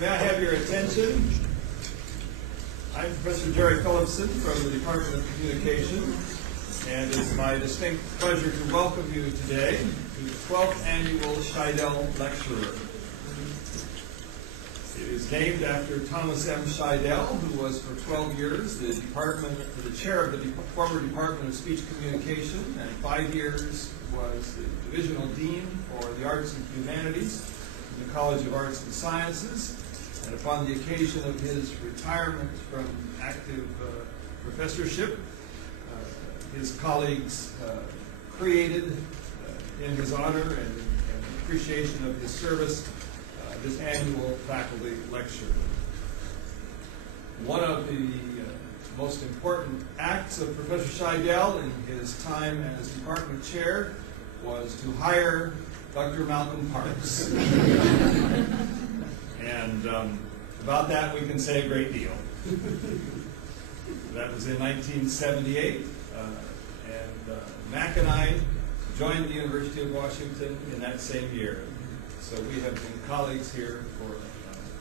May I have your attention? I'm Professor Jerry Phillipson from the Department of Communication, and it's my distinct pleasure to welcome you today to the 12th Annual Scheidel Lecturer. It is named after Thomas M. Scheidel, who was for 12 years the chair of the former Department of Speech Communication, and 5 years was the Divisional Dean for the Arts and Humanities in the College of Arts and Sciences. And upon the occasion of his retirement from active professorship, his colleagues created, in his honor and appreciation of his service, this annual faculty lecture. One of the most important acts of Professor Scheidel in his time as department chair was to hire Dr. Malcom Parks. And about that we can say a great deal. That was in 1978, and Mac and I joined the University of Washington in that same year. So we have been colleagues here for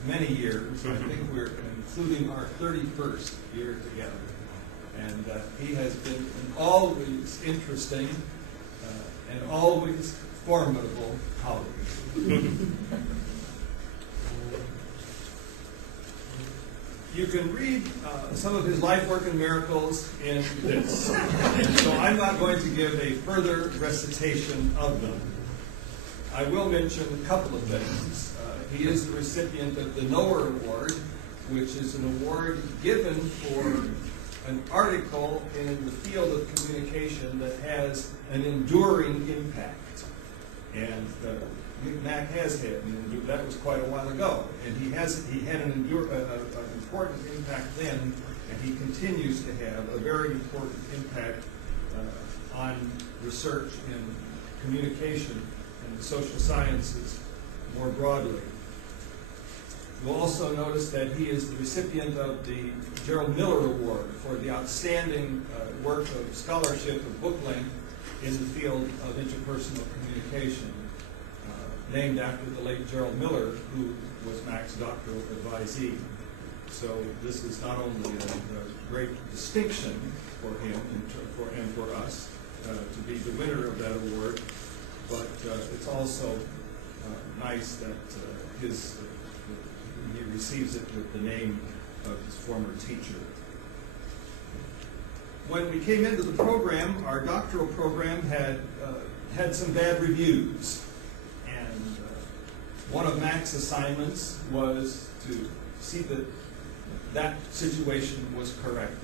many years. I think we're including our 31st year together. And he has been an always interesting and always formidable colleague. You can read some of his life, work, and miracles in this. And so I'm not going to give a further recitation of them. I will mention a couple of things. He is the recipient of the Knower Award, which is an award given for an article in the field of communication that has an enduring impact. And Mac has had, and that was quite a while ago, and he had an important impact then, and he continues to have a very important impact on research in communication and the social sciences more broadly. You'll also notice that he is the recipient of the Gerald Miller Award for the outstanding work of scholarship of book length in the field of interpersonal communication, named after the late Gerald Miller, who was Mac's doctoral advisee. So this is not only a great distinction for him and for us to be the winner of that award, but it's also nice that he receives it with the name of his former teacher. When we came into the program, our doctoral program had some bad reviews. And one of Mac's assignments was to see that that situation was corrected.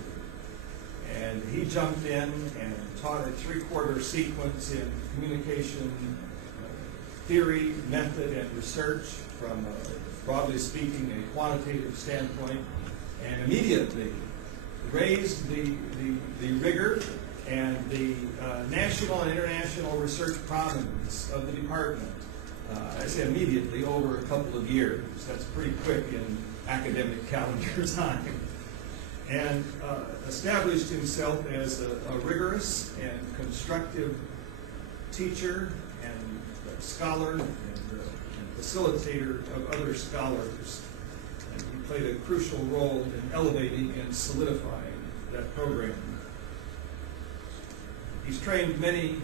And he jumped in and taught a 3-quarter sequence in communication theory, method, and research from, broadly speaking, a quantitative standpoint, and immediately raised the rigor and the national and international research prominence of the department. I say immediately, over a couple of years. That's pretty quick in academic calendar time. And established himself as a rigorous and constructive teacher and scholar and facilitator of other scholars. And he played a crucial role in elevating and solidifying that program. He's trained many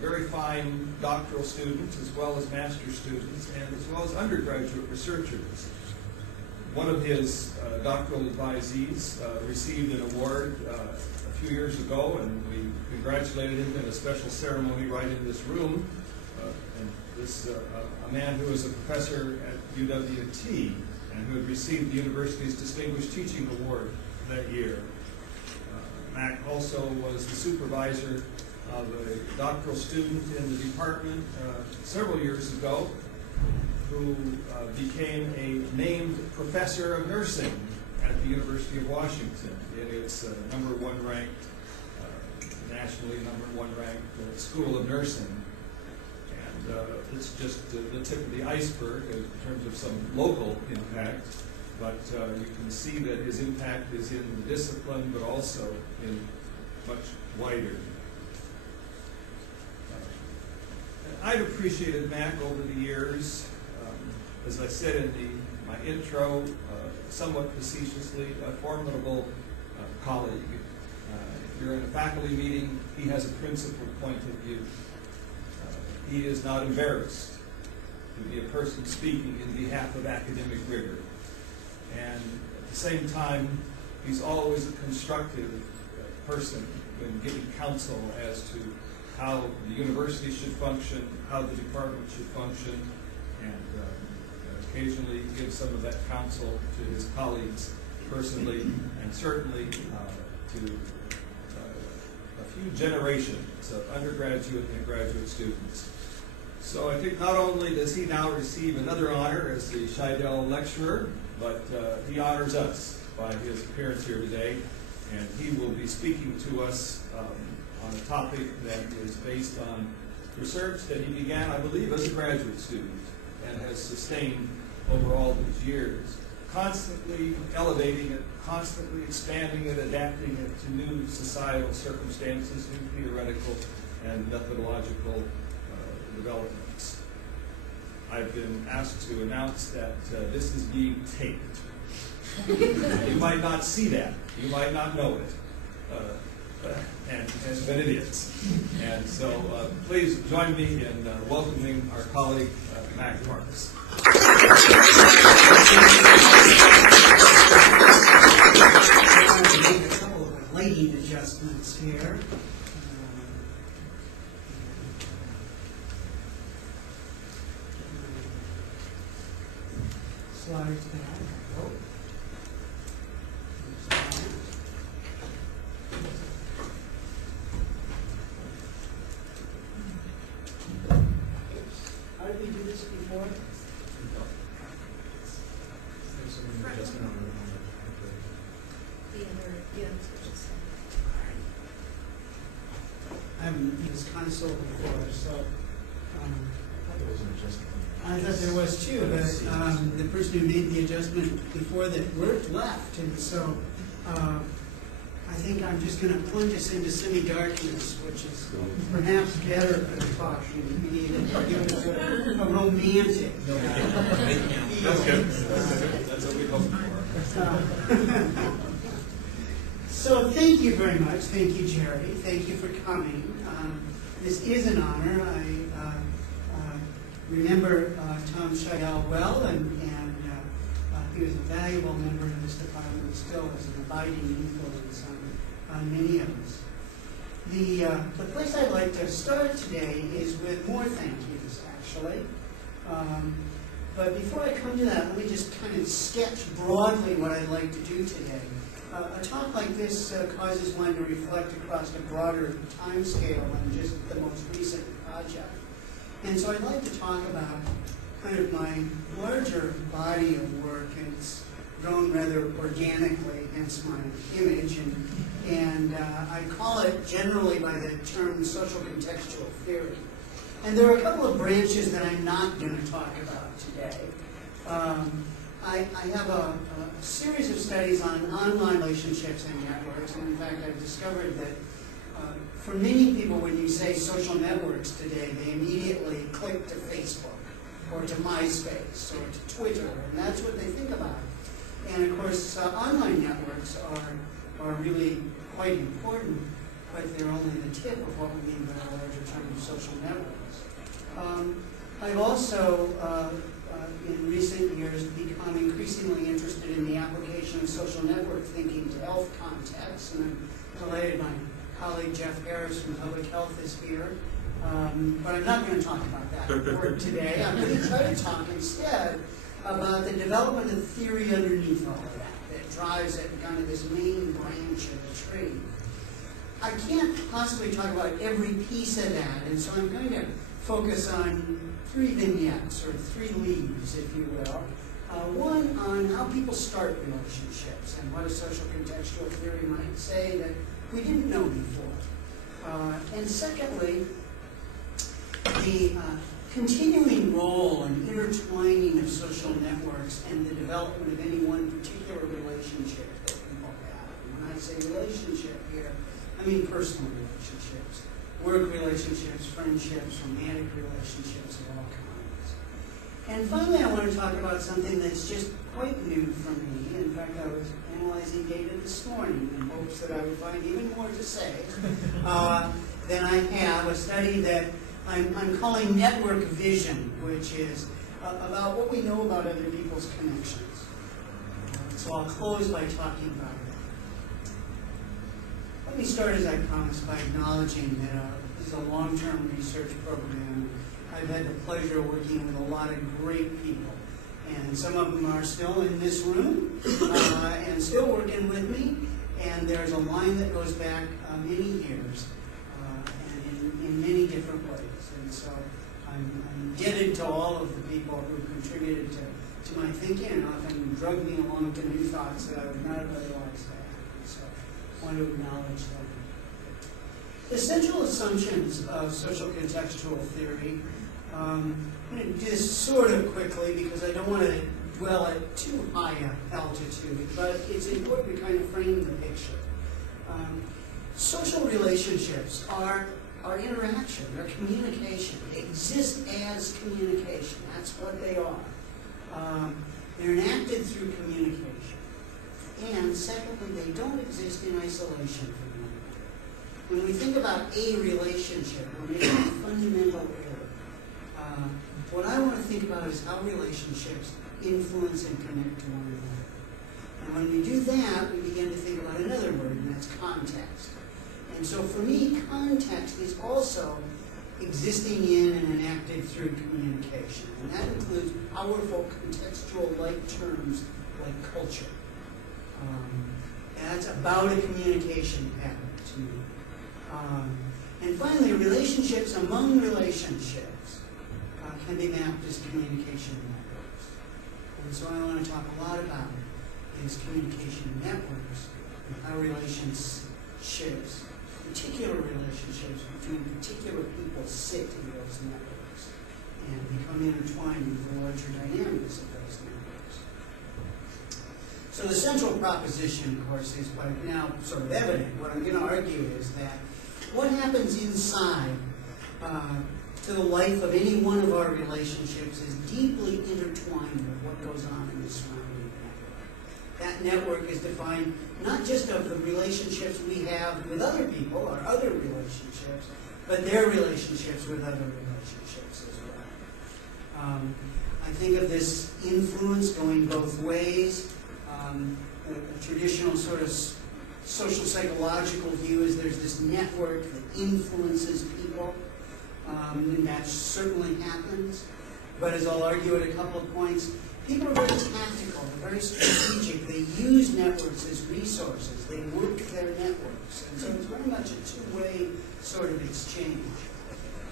very fine doctoral students as well as master's students and as well as undergraduate researchers. One of his doctoral advisees received an award a few years ago, and we congratulated him in a special ceremony right in this room. And this a man who was a professor at UWT and who had received the university's Distinguished Teaching Award that year. Mac also was the supervisor of a doctoral student in the department several years ago who became a named professor of nursing at the University of Washington in its #1 ranked, nationally #1 ranked School of Nursing. And it's just the tip of the iceberg in terms of some local impact, but you can see that his impact is in the discipline, but also in much wider. I've appreciated Mac over the years. As I said in my intro, somewhat facetiously, a formidable colleague. If you're in a faculty meeting, he has a principled point of view. He is not embarrassed to be a person speaking in behalf of academic rigor. And at the same time, he's always a constructive person when giving counsel as to how the university should function, how the department should function, and occasionally gives some of that counsel to his colleagues personally, and certainly to a few generations of undergraduate and graduate students. So I think not only does he now receive another honor as the Scheidel lecturer, but he honors us by his appearance here today, and he will be speaking to us on a topic that is based on research that he began, I believe, as a graduate student and has sustained over all these years, constantly elevating it, constantly expanding it, adapting it to new societal circumstances, new theoretical and methodological developments. I've been asked to announce that this is being taped. You might not see that. You might not know it. But it is. And so please join me in welcoming our colleague, Mac Marks. Make a couple of lighting adjustments here. Slides back. Oh. How did we do this before? I haven't used console before, so I thought there was too, but the person who made the adjustment before that worked left, and so I think I'm just going to plunge us into semi-darkness, which is perhaps better than talking. We need to give us a romantic. That's good. That's what we hope for. So thank you very much. Thank you, Jerry. Thank you for coming. This is an honor. I remember Tom Scheidel well, and he was a valuable member of this department, and still is an abiding influence on many of us. The place I'd like to start today is with more thank yous, actually. But before I come to that, let me just kind of sketch broadly what I'd like to do today. A talk like this causes one to reflect across a broader time scale than just the most recent project. And so I'd like to talk about kind of my larger body of work, and it's grown rather organically, hence my image, and I call it generally by the term social contextual theory. And there are a couple of branches that I'm not going to talk about today. I have a series of studies on online relationships and networks, and in fact I've discovered that for many people when you say social networks today, they immediately click to Facebook or to MySpace or to Twitter, and that's what they think about. And of course online networks are really quite important, but they're only the tip of what we mean by a larger term of social networks. I've also in recent years become increasingly interested in the application of social network thinking to health contexts, and I'm delighted my colleague Jeff Harris from Public Health is here. But I'm not going to talk about that work today. I'm going to try to talk instead about the development of theory underneath all of that drives it kind of this main branch of the tree. I can't possibly talk about every piece of that, and so I'm going to focus on three vignettes, or three leaves, if you will. One on how people start relationships and what a social contextual theory might say that we didn't know before. And secondly, the continuing role and intertwining of social networks and the development of any one particular relationship that people have. And when I say relationship here, I mean personal relationships, work relationships, friendships, romantic relationships of all kinds. And finally, I want to talk about something that's just quite new for me. In fact, I was analyzing data this morning in hopes that I would find even more to say than I have. A study that I'm calling Network Vision, which is about what we know about other people's connections. So I'll close by talking about it. Let me start, as I promised, by acknowledging that this is a long-term research program. I've had the pleasure of working with a lot of great people, and some of them are still in this room and still working with me, and there's a line that goes back many years and in many different ways. And so I'm indebted to all of the people who contributed to my thinking and often drug me along to new thoughts that I would not have otherwise had. And so I want to acknowledge them. The central assumptions of social contextual theory, I'm going to do this sort of quickly because I don't want to dwell at too high an altitude, but it's important to kind of frame the picture. Social relationships are interaction, they're communication. They exist as communication. That's what they are. They're enacted through communication. And secondly, they don't exist in isolation from one another. When we think about a relationship, we're making a fundamental error. What I want to think about is how relationships influence and connect to one another. And when we do that, we begin to think about another word, and that's context. And so for me, context is also existing in and enacted through communication. And that includes powerful contextual-like terms like culture. And that's about a communication pattern to me. And finally, relationships among relationships can be mapped as communication networks. And so what I want to talk a lot about is communication networks and how relationships, particular relationships between particular people, sit in those networks and become intertwined with the larger dynamics of those networks. So the central proposition, of course, is by now sort of evident. What I'm going to argue is that what happens inside to the life of any one of our relationships is deeply intertwined with what goes on in the surrounding network. That network is defined not just of the relationships we have with other people or other relationships, but their relationships with other relationships as well. I think of this influence going both ways. A traditional sort of social psychological view is there's this network that influences people, and that certainly happens. But as I'll argue at a couple of points, people are very tactical, they're very strategic. They use networks as resources. They work their networks. And so it's very much a two-way sort of exchange.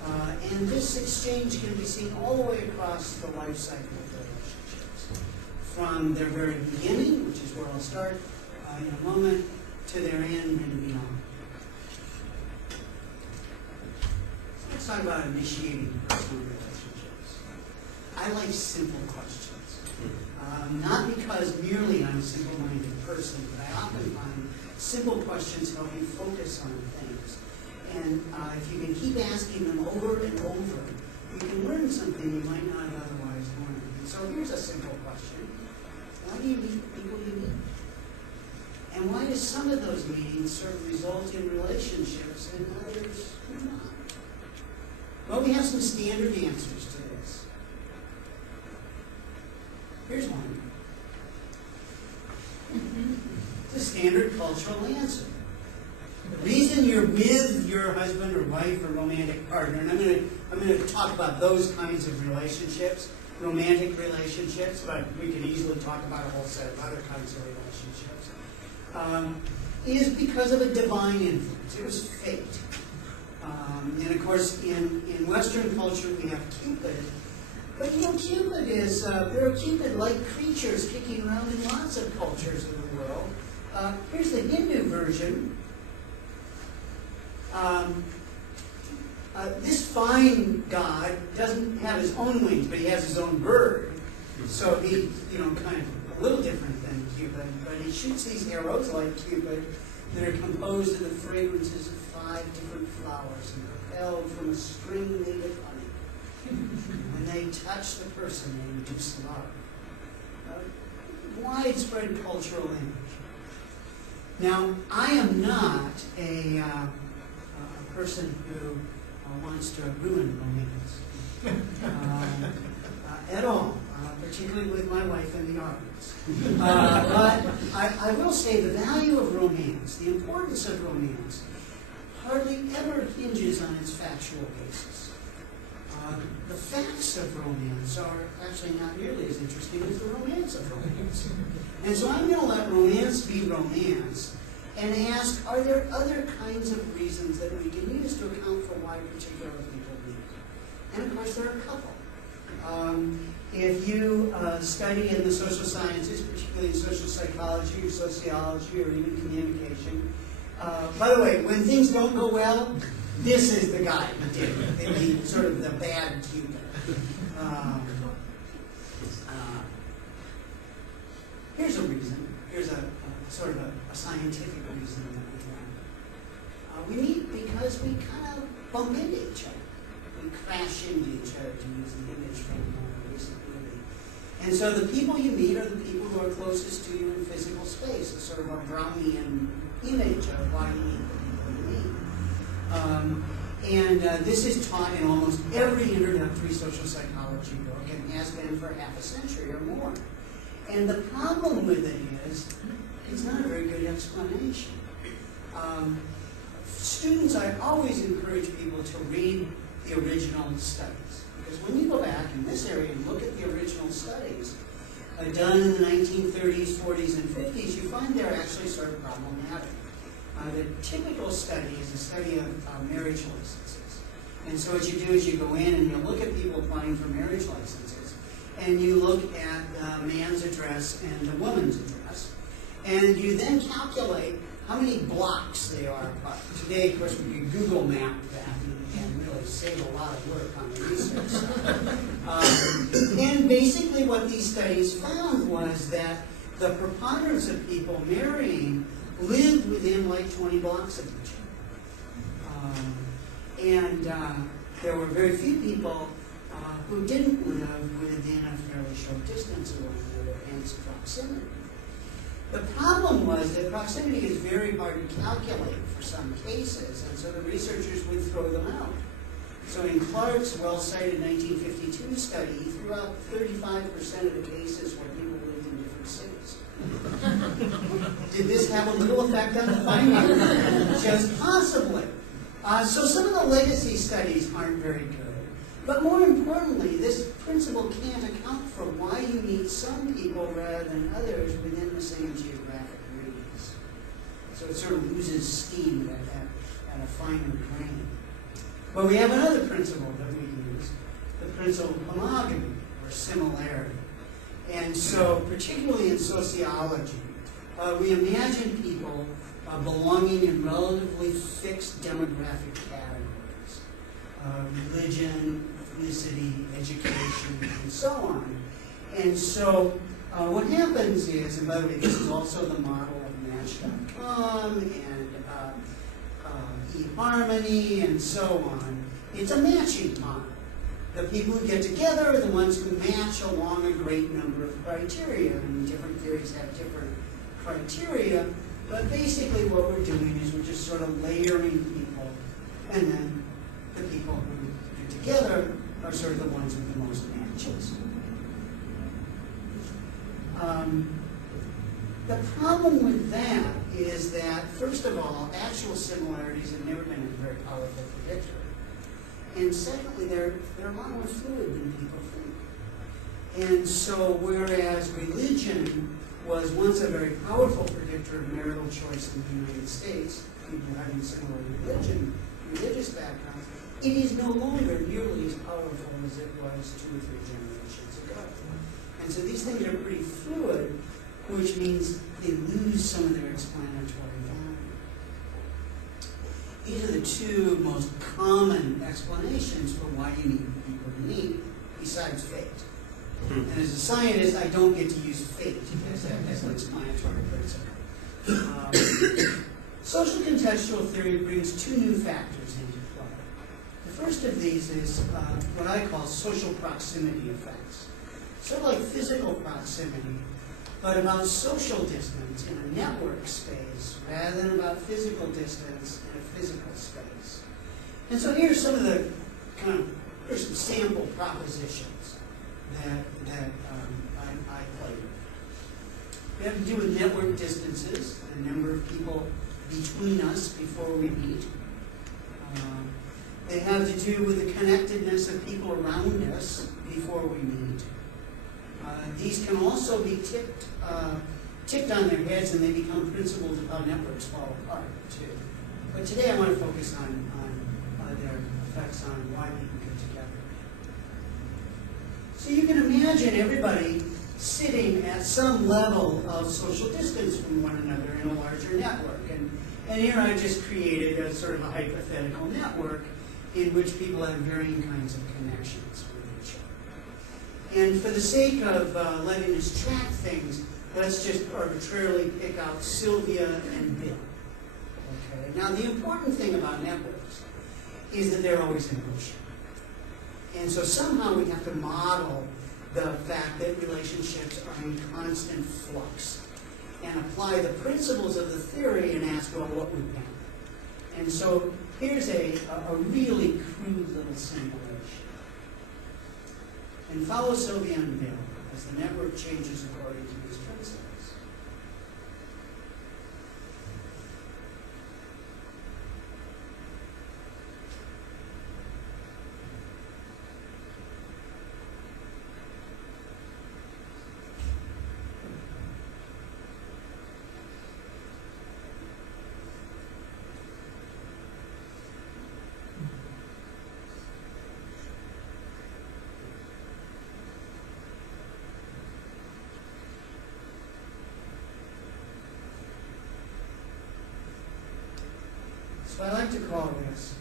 And this exchange can be seen all the way across the life cycle of relationships. From their very beginning, which is where I'll start in a moment, to their end and beyond. Let's talk about initiating personal relationships. I like simple questions. Not because merely I'm a simple-minded person, but I often find simple questions help me focus on things. And if you can keep asking them over and over, you can learn something you might not have otherwise learned. And so here's a simple question. Why do you meet the people you meet? And why do some of those meetings sort of result in relationships and others do not? Well, we have some standard answers to this. Here's one. It's a standard cultural answer. The reason you're with your husband or wife or romantic partner, and I'm going to talk about those kinds of relationships, romantic relationships, but we could easily talk about a whole set of other kinds of relationships, is because of a divine influence. It was fate. And of course, in Western culture, we have Cupid. But you know, Cupid is, there are Cupid-like creatures kicking around in lots of cultures in the world. Here's the Hindu version. This fine god doesn't have his own wings, but he has his own bird. So he, kind of a little different than Cupid. But he shoots these arrows like Cupid that are composed of the fragrances of 5 different flowers and propelled from a string made of honey. And they touch the person they induce love. Widespread cultural image. Now, I am not a person who wants to ruin romance at all, particularly with my wife in the audience. But I will say the value of romance, the importance of romance, hardly ever hinges on its factual basis. The facts of romance are actually not nearly as interesting as the romance of romance. And so I'm going to let romance be romance and ask, are there other kinds of reasons that we can use to account for why particular people meet? And of course, there are a couple. If you study in the social sciences, particularly in social psychology or sociology or even communication, by the way, when things don't go well, this is the guy who did it. The sort of the bad tutor. Here's a reason. Here's a sort of a scientific reason that we meet because we kind of bump into each other. We crash into each other, to use the image from a recent movie. And so the people you meet are the people who are closest to you in physical space. It's sort of a Brownian image of why you meet the people you meet. This is taught in almost every introductory social psychology book and has been for half a century or more. And the problem with it is, it's not a very good explanation. Students, I always encourage people to read the original studies. Because when you go back in this area and look at the original studies done in the 1930s, 40s, and 50s, you find they're actually sort of problematic. The typical study is a study of marriage licenses. And so what you do is you go in and you look at people applying for marriage licenses. And you look at the man's address and the woman's address. And you then calculate how many blocks they are apart. Today, of course, we can Google map that and really save a lot of work on the research side. And basically what these studies found was that the preponderance of people marrying lived within like 20 blocks of each other. There were very few people who didn't live within a fairly short distance of one another, hence proximity. The problem was that proximity is very hard to calculate for some cases, and so the researchers would throw them out. So in Clark's well-cited 1952 study, he threw out 35% of the cases where people lived in different cities. Did this have a little effect on the finding? Just possibly. So some of the legacy studies aren't very good. But more importantly, this principle can't account for why you meet some people rather than others within the same geographic radius. So it sort of loses steam at a finer grain. But we have another principle that we use, the principle of homogamy, or similarity. And so, particularly in sociology, we imagine people belonging in relatively fixed demographic categories. Religion, ethnicity, education, and so on. And so what happens is, and by the way, this is also the model of Match.com and eHarmony and so on. It's a matching model. The people who get together are the ones who match along a great number of criteria, and different theories have different criteria, but basically what we're doing is we're just sort of layering people, and then the people who get together are sort of the ones with the most matches. The problem with that is that, first of all, actual similarities have never been a very powerful predictor. And secondly, they're a lot more fluid than people think. And so whereas religion was once a very powerful predictor of marital choice in the United States, people having similar religious backgrounds, it is no longer nearly as powerful as it was 2 or 3 generations ago. And so these things are pretty fluid, which means they lose some of their explanatory value. These are the 2 most common explanations for why you need people to meet, besides fate. And as a scientist, I don't get to use fate as an explanatory principle. Social contextual theory brings 2 new factors into play. The first of these is what I call social proximity effects. Sort of like physical proximity, but about social distance in a network space rather than about physical distance in a physical space. And so here's some of the here's some sample propositions that I play with. We have to do with network distances, the number of people between us before we meet. They have to do with the connectedness of people around us before we meet. These can also be tipped on their heads, and they become principles of how networks fall apart, too. But today I want to focus on their effects on why people get together. So you can imagine everybody sitting at some level of social distance from one another in a larger network. And here I just created a sort of a hypothetical network in which people have varying kinds of connections with each other. And for the sake of letting us track things, let's just arbitrarily pick out Sylvia and Bill. Okay. Now, the important thing about networks is that they're always in motion. And so somehow we have to model the fact that relationships are in constant flux and apply the principles of the theory and ask, well, what would happen? And so here's a really crude little simulation. And follow Sylvia and Bill as the network changes according to these principles. So I like to call this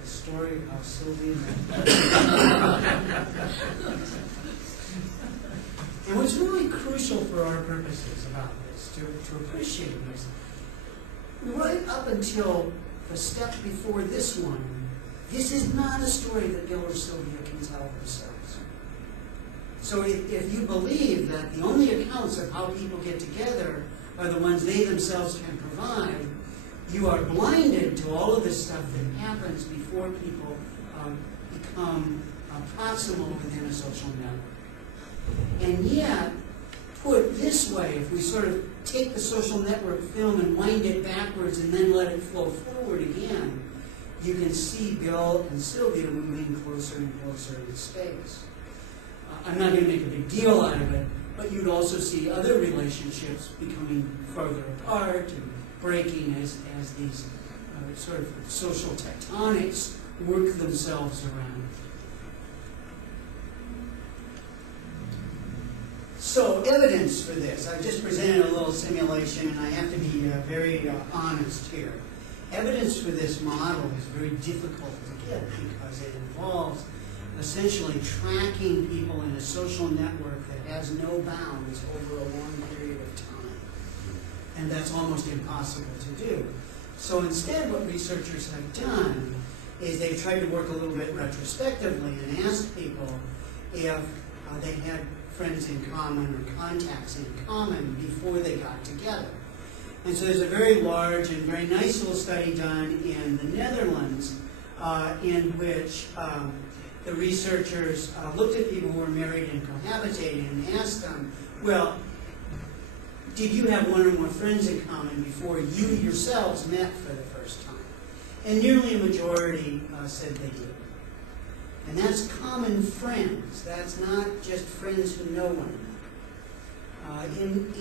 the story of how Sylvia met. And what's really crucial for our purposes about this, to appreciate this, right up until the step before this one, this is not a story that Bill or Sylvia can tell themselves. So if you believe that the only accounts of how people get together are the ones they themselves can provide, you are blinded to all of this stuff that happens before people become proximal within a social network. And yet, put this way, if we sort of take the social network film and wind it backwards and then let it flow forward again, you can see Bill and Sylvia moving closer and closer in space. I'm not going to make a big deal out of it, but you'd also see other relationships becoming further apart and breaking as these sort of social tectonics work themselves around. So, evidence for this. I just presented a little simulation, and I have to be very honest here. Evidence for this model is very difficult to get because it involves essentially tracking people in a social network that has no bounds over a long period of time. And that's almost impossible to do. So instead, what researchers have done is they've tried to work a little bit retrospectively and asked people if they had friends in common or contacts in common before they got together. And so there's a very large and very nice little study done in the Netherlands in which the researchers looked at people who were married and cohabitating and asked them, well, did you have one or more friends in common before you yourselves met for the first time? And nearly a majority said they did. And that's common friends. That's not just friends who know one another.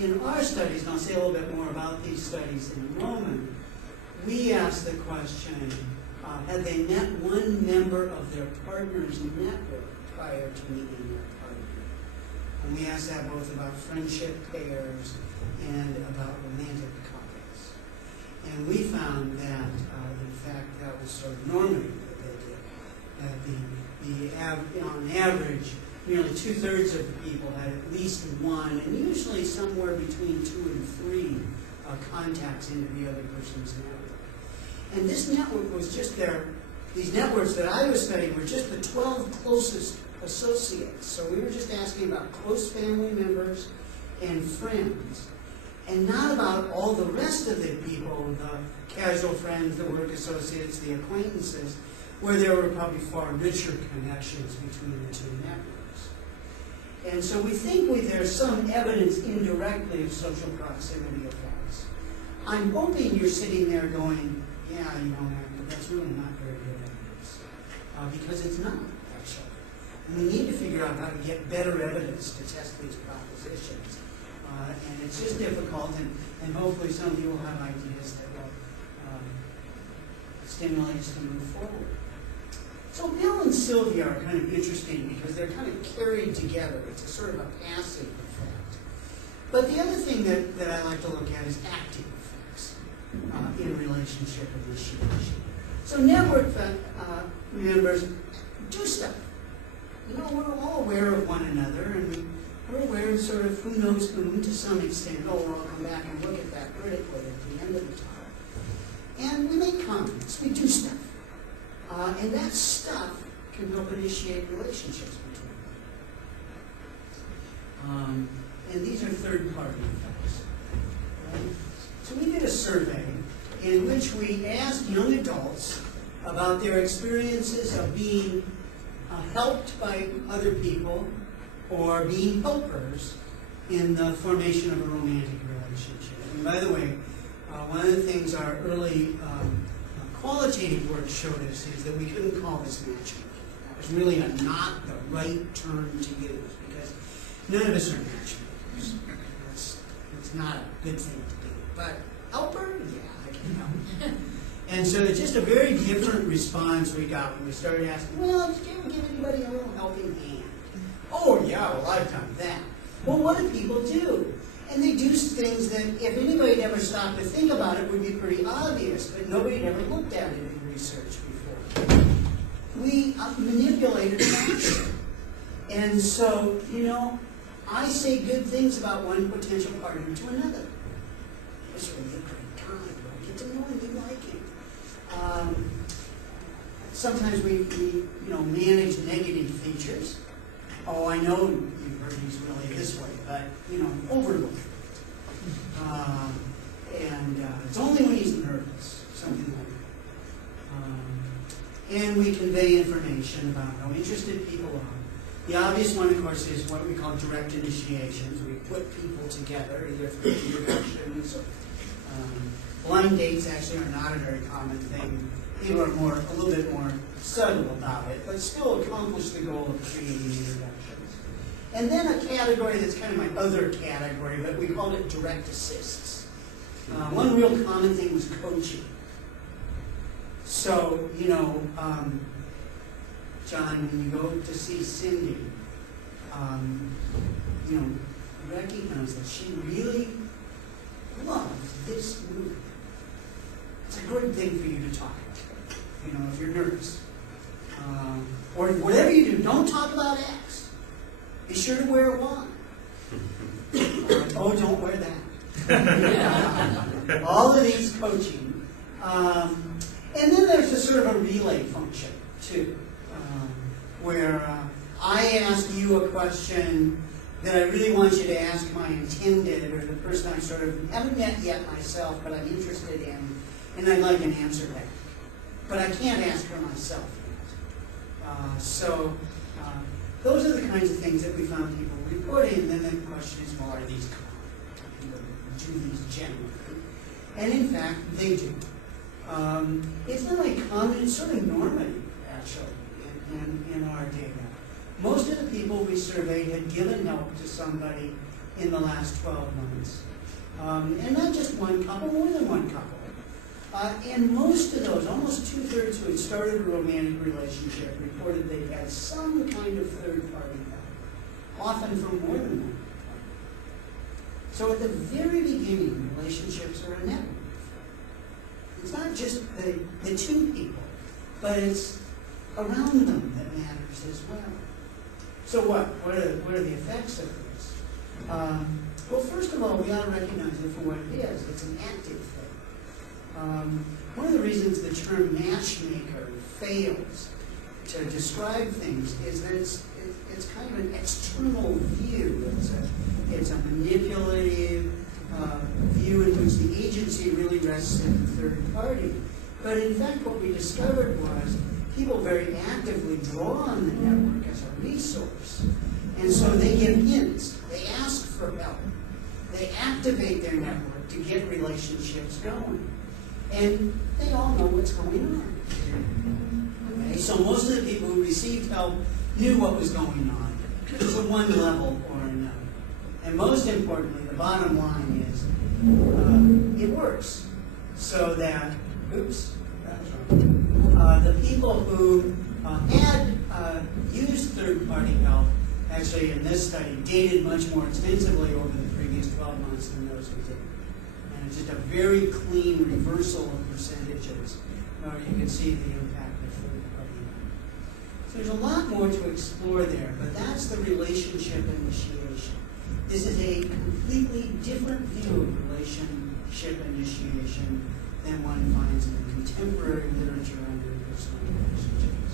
In our studies, and I'll say a little bit more about these studies in a moment, we asked the question, had they met one member of their partner's network prior to meeting their partner? And we asked that both about friendship pairs and about romantic couples. And we found that, in fact, that was sort of normative that they did. On average, nearly 2/3 of the people had at least one, and usually somewhere between 2 and 3 contacts into the other person's network. And this network was just their these networks that I was studying were just the 12 closest associates. So we were just asking about close family members and friends, and not about all the rest of the people, the casual friends, the work associates, the acquaintances, where there were probably far richer connections between the two networks. And so we think there's some evidence indirectly of social proximity effects. I'm hoping you're sitting there going, yeah, but that's really not very good evidence. Because it's not, actually. And we need to figure out how to get better evidence to test these propositions. And it's just difficult, and hopefully some of you will have ideas that will stimulate us to move forward. So Bill and Sylvia are kind of interesting because they're kind of carried together. It's a sort of a passive effect. But the other thing that I like to look at is active effects in relationship initiation. So network members do stuff. We're all aware of one another, and we're aware of sort of who knows whom to some extent. I'll come back and look at that critically at the end of the talk. And we make comments, we do stuff. And that stuff can help initiate relationships between them. And these are third-party effects. Right? So we did a survey in which we asked young adults about their experiences of being helped by other people or being helpers in the formation of a romantic relationship. And by the way, one of the things our early qualitative work showed us is that we couldn't call this matchmaking. That was really not the right term to use because none of us are matchmakers. It's not a good thing to do. But helper? Yeah, I can help. And so it's just a very different response we got when we started asking, well, did you ever give anybody a little helping hand? Oh, yeah, well, I've done that. Well, what do people do? And they do things that, if anybody had ever stopped to think about it, would be pretty obvious, but nobody had ever looked at it in research before. We manipulated emotion. And so, I say good things about one potential partner to another. It's really a great guy. We'll get to know him, we like him. Sometimes we manage negative features. Oh, I know you've heard he's really this way, but, overlook it. And it's only when he's nervous, something like that. And we convey information about how interested people are. The obvious one, of course, is what we call direct initiations. We put people together, either through introductions or blind dates actually are not a very common thing. People are a little bit more subtle about it, but still accomplish the goal of creating introductions. And then a category that's kind of my other category, but we called it direct assists. One real common thing was coaching. So, John, when you go to see Cindy, recognize that she really loves this movie. It's a good thing for you to talk about, if you're nervous. Or whatever you do, don't talk about X. Be sure to wear Y. Oh, don't wear that. All of these coaching. And then there's a sort of a relay function, too, where I ask you a question that I really want you to ask my intended, or the person I sort of haven't met yet myself, but I'm interested in, and I'd like an answer back. But I can't ask her myself yet. Those are the kinds of things that we found people reporting, and then the question is, well, are these common? Do these generally? And in fact, they do. It's not like common, it's sort of normative, actually, in our data. Most of the people we surveyed had given help to somebody in the last 12 months. And not just one couple, more than one couple. And most of those, almost 2/3 who had started a romantic relationship, reported they'd had some kind of third-party help, often from more than one partner. So at the very beginning, relationships are a network. It's not just the two people, but it's around them that matters as well. So what? What are the effects of this? Well, first of all, we ought to recognize it for what it is. It's an active thing. one of the reasons the term matchmaker fails to describe things is that it's kind of an external view. It's a manipulative view in which the agency really rests in the third party. But in fact, what we discovered was people very actively draw on the network as a resource. And so they give hints, they ask for help, they activate their network to get relationships going. And they all know what's going on. Okay? So most of the people who received help knew what was going on to one level or another. And most importantly, the bottom line is it works. So that, oops, that was wrong. The people who had used third-party help, actually in this study, dated much more extensively over the previous 12 months than those who didn't. And it's just a very clean reversal of percentages where you can see the impact of third-party help. So there's a lot more to explore there, but that's the relationship initiation. This is a completely different view of relationship initiation than one finds in the contemporary literature on interpersonal relationships,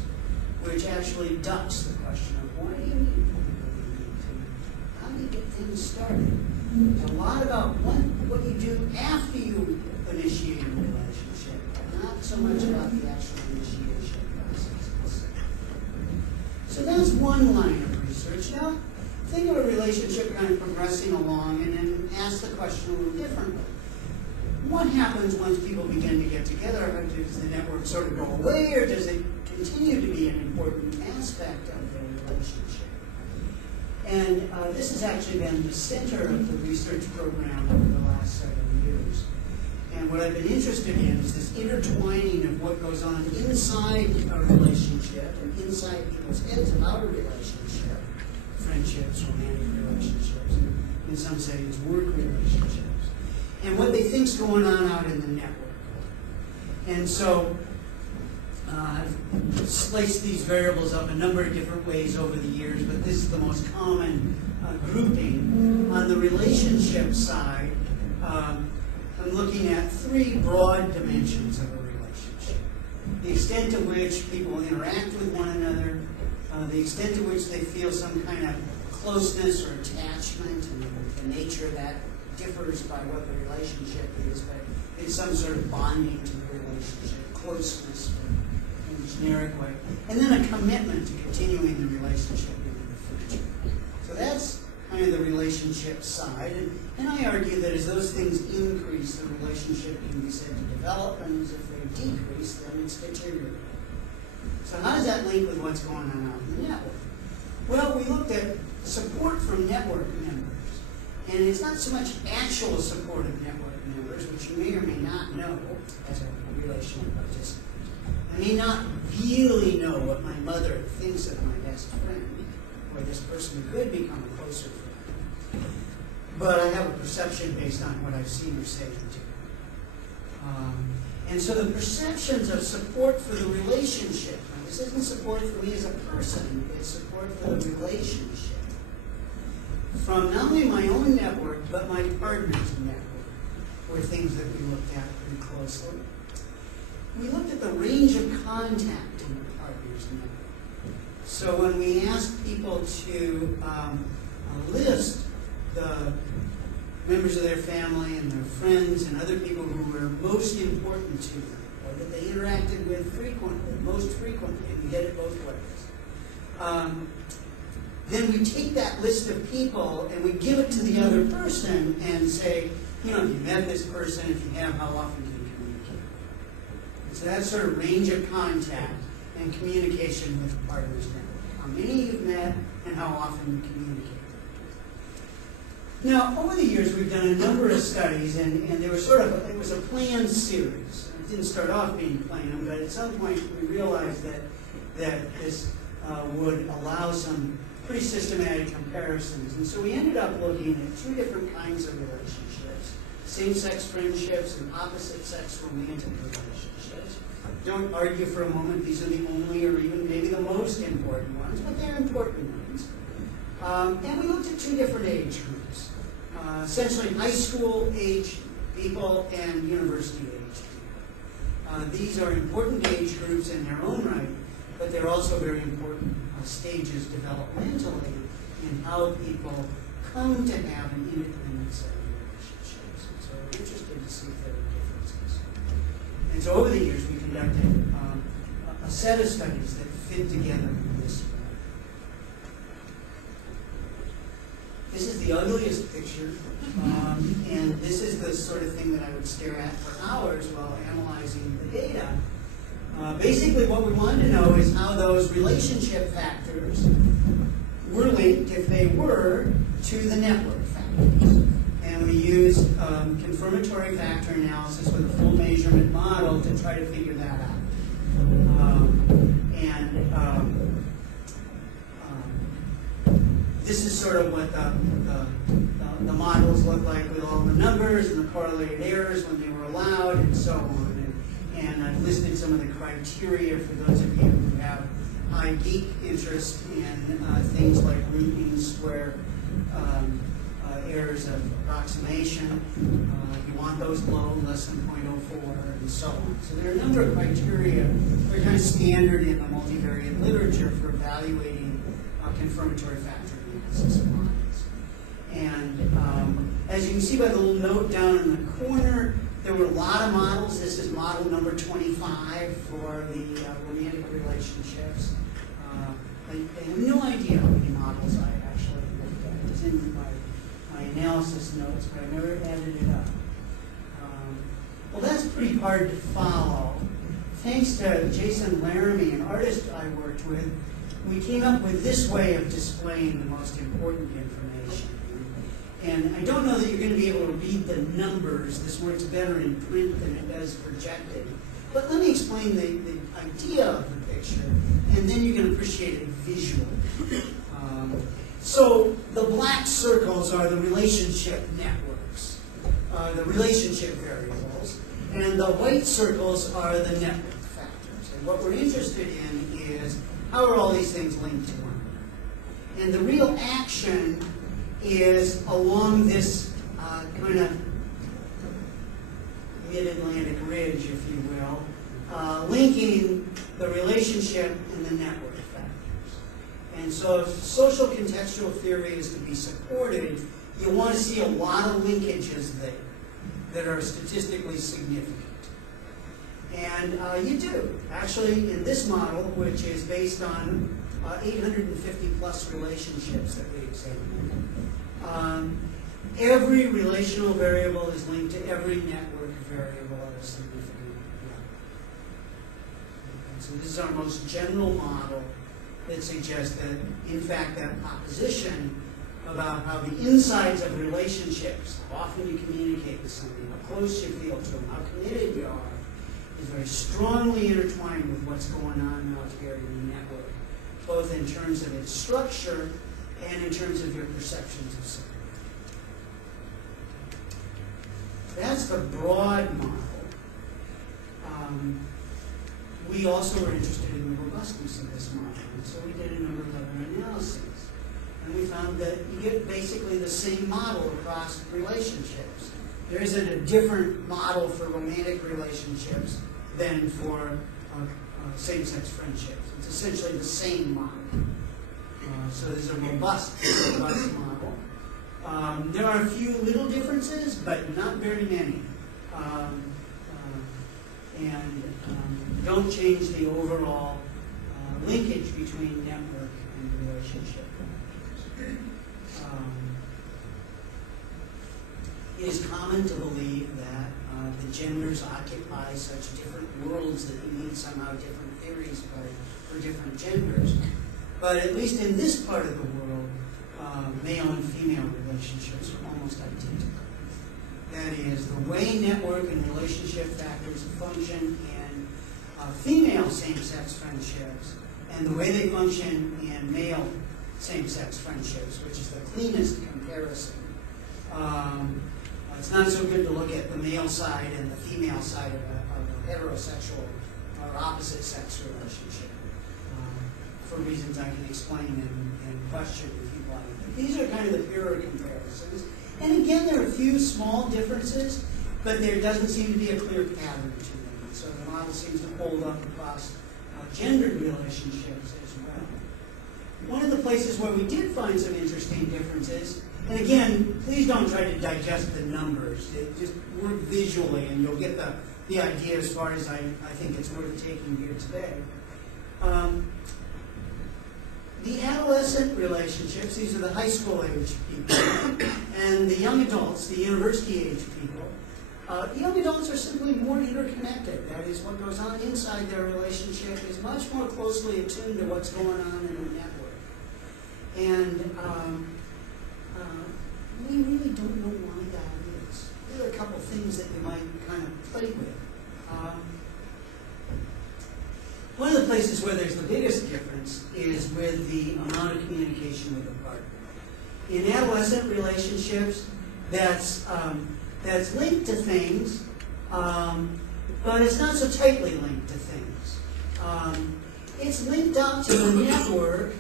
which actually ducks the question of why do you need people? How do you get things started? There's a lot about what you do after you initiate a relationship, not so much about the actual initiation process. So that's one line of research. Now, think of a relationship kind of progressing along and then ask the question a little differently. What happens once people begin to get together? Does the network sort of go away, or does it continue to be an important aspect of their relationship? And this has actually been the center of the research program over the last several years. And what I've been interested in is this intertwining of what goes on inside a relationship and inside people's heads about a relationship, friendships, romantic relationships, and in some settings, work relationships, and what they think's going on out in the network. And so I've sliced these variables up a number of different ways over the years, but this is the most common grouping. On the relationship side, I'm looking at three broad dimensions of a relationship. The extent to which people interact with one another, the extent to which they feel some kind of closeness or attachment, and the nature of that differs by what the relationship is, but it's some sort of bonding to the relationship, closeness in a generic way, and then a commitment to continuing the relationship into the future. So that's kind of the relationship side, and I argue that as those things increase, the relationship can be said to develop, and as if they decrease, then it's deteriorating. So how does that link with what's going on out in the network? Well, we looked at support from network members. And it's not so much actual support of network members, which you may or may not know as a relational participant. I may not really know what my mother thinks of my best friend, or this person could become a closer friend. But I have a perception based on what I've seen her say to her. And so the perceptions of support for the relationship, now this isn't support for me as a person, it's support for the relationship. From not only my own network, but my partner's network, were things that we looked at pretty closely. We looked at the range of contact in the partner's network. So when we asked people to list the members of their family and their friends and other people who were most important to them, or that they interacted with frequently, most frequently, and we did it both ways. Then we take that list of people and we give it to the other person and say, you know, if you met this person, if you have, how often do you communicate? And so that's sort of range of contact and communication with the partner's network. How many you've met and how often you communicate. Now, over the years, we've done a number of studies, and they were it was a planned series. It didn't start off being planned, but at some point we realized that this would allow some pretty systematic comparisons. And so we ended up looking at two different kinds of relationships: same-sex friendships and opposite-sex romantic relationships. Don't argue for a moment these are the only or even maybe the most important ones, but they're important ones. And we looked at two different age groups, essentially high school age people and university age people. These are important age groups in their own right, but they're also very important stages developmentally in how people come to have an independent set of relationships. And so we're interested to see if there are differences. And so over the years, we conducted a set of studies that fit together in this way. This is the ugliest picture, and this is the sort of thing that I would stare at for hours while analyzing the data. Basically, what we wanted to know is how those relationship factors were linked, if they were, to the network factors. And we used confirmatory factor analysis with a full measurement model to try to figure that out. This is sort of what the models look like with all the numbers and the correlated errors when they were allowed and so on. And I've listed some of the criteria for those of you who have high geek interest in things like root mean square errors of approximation. You want those low, less than 0.04, and so on. So there are a number of criteria that are kind of standard in the multivariate literature for evaluating confirmatory factor analysis of models. And as you can see by the little note down in the corner, there were a lot of models. This is model number 25 for the romantic relationships. I have no idea how many models I actually looked at. It's in my analysis notes, but I never added it up. Well, that's pretty hard to follow. Thanks to Jason Laramie, an artist I worked with, we came up with this way of displaying the most important information. And I don't know that you're going to be able to read the numbers. This works better in print than it does projected. But let me explain the idea of the picture, and then you can appreciate it visually. So the black circles are the relationship networks, the relationship variables, and the white circles are the network factors. And what we're interested in is how are all these things linked to one another. And the real action is along this kind of mid-Atlantic ridge, if you will, linking the relationship and the network factors. And so if social contextual theory is to be supported, you want to see a lot of linkages there that are statistically significant. And you do. Actually, in this model, which is based on 850 plus relationships that we examined, every relational variable is linked to every network variable at a significant level. So this is our most general model that suggests that, in fact, that proposition about how the insides of relationships, how often you communicate with somebody, how close you feel to them, how committed you are, is very strongly intertwined with what's going on out here in the network, both in terms of its structure and in terms of your perceptions of something. That's the broad model. We also were interested in the robustness of this model, and so we did a number of other analyses. And we found that you get basically the same model across relationships. There isn't a different model for romantic relationships than for same-sex friendships. It's essentially the same model. So there's a robust model. There are a few little differences, but not very many. And don't change the overall linkage between network and relationship. It is common to believe that the genders occupy such different worlds that you need somehow different theories for different genders. But at least in this part of the world, male and female relationships are almost identical. That is, the way network and relationship factors function in female same-sex friendships and the way they function in male same-sex friendships, which is the cleanest comparison. It's not so good to look at the male side and the female side of a heterosexual or opposite-sex relationship for reasons I can explain and question if you'd like. But these are kind of the purer comparisons. And again, there are a few small differences, but there doesn't seem to be a clear pattern to them. So the model seems to hold up across gendered relationships as well. One of the places where we did find some interesting differences, and again, please don't try to digest the numbers. Just work visually, and you'll get the idea as far as I think it's worth taking here today. The adolescent relationships, these are the high school age people, and the young adults, the university age people. The young adults are simply more interconnected. That is, what goes on inside their relationship is much more closely attuned to what's going on in the network. And we really don't know why that is. There are a couple things that you might kind of play with. One of the places where there's the biggest difference is with the amount of communication with a partner. In adolescent relationships, that's linked to things, but it's not so tightly linked to things. It's linked up to the network,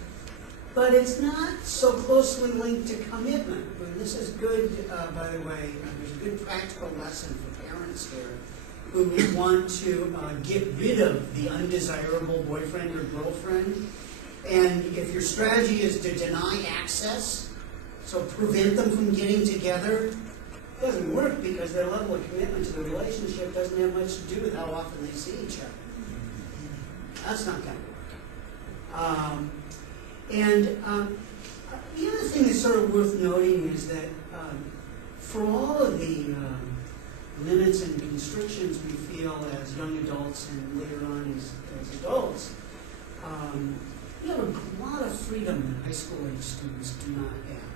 but it's not so closely linked to commitment. And this is good, by the way, there's a good practical lesson for parents here who want to get rid of the undesirable boyfriend or girlfriend. And if your strategy is to deny access, so prevent them from getting together, it doesn't work because their level of commitment to the relationship doesn't have much to do with how often they see each other. That's not going to work. The other thing that's sort of worth noting is that for all of the limits and constrictions we feel as young adults and later on as adults, we have a lot of freedom that high school age students do not have.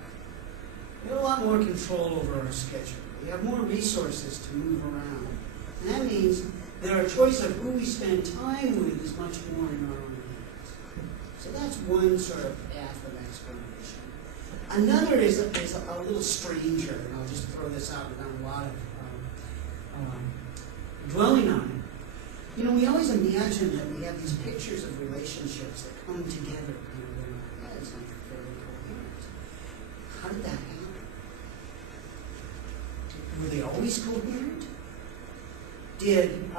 We have a lot more control over our schedule. We have more resources to move around. And that means that our choice of who we spend time with is much more in our own hands. So that's one sort of path of explanation. Another is a little stranger, and I'll just throw this out without a lot of dwelling on it. You know, we always imagine that we have these pictures of relationships that come together kind of in our heads and are fairly coherent. How did that happen? Were they always coherent? Did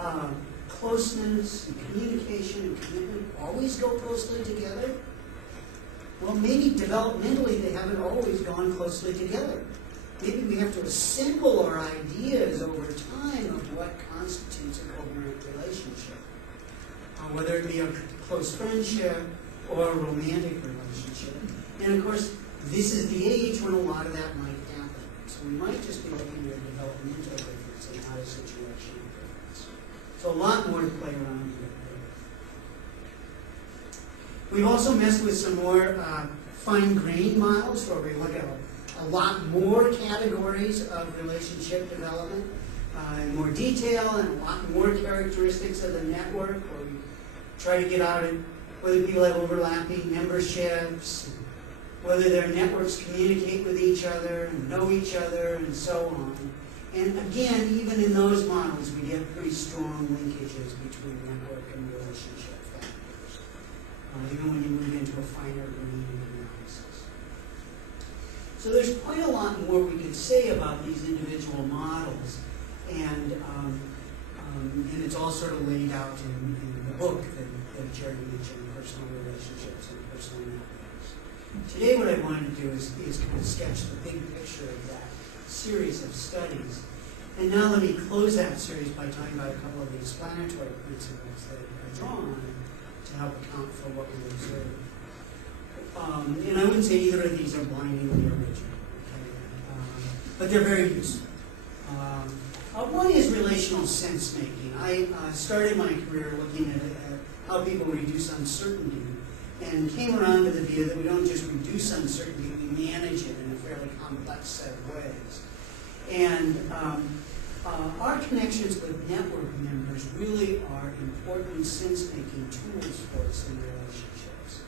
closeness and communication and commitment always go closely together? Well, maybe developmentally they haven't always gone closely together. Maybe we have to assemble our ideas over time of what constitutes a coherent relationship, whether it be a close friendship or a romantic relationship. And of course, this is the age when a lot of that might happen. So we might just be looking at a developmental difference and not a situational difference. So a lot more to play around with. We've also messed with some more fine-grained models where we look at a lot more categories of relationship development in more detail and a lot more characteristics of the network where we try to get out at whether people have overlapping memberships, whether their networks communicate with each other and know each other and so on. And again, even in those models, we get pretty strong linkages between network and relationship factors, even when you move into a finer grained analysis. So there's quite a lot more we could say about these individual models, and it's all sort of laid out in the book that Jerry mentioned, Personal Relationships and Personal Networks. Today what I wanted to do is kind of sketch the big picture of that series of studies. And now let me close that series by talking about a couple of the explanatory principles that are drawn to help account for what we observe. And I wouldn't say either of these are blindingly original, okay? But they're very useful. One is relational sense-making. I started my career looking at how people reduce uncertainty and came around to the view that we don't just reduce uncertainty, we manage it in a fairly complex set of ways. And our connections with network members really are important sense-making tools for us in relationships.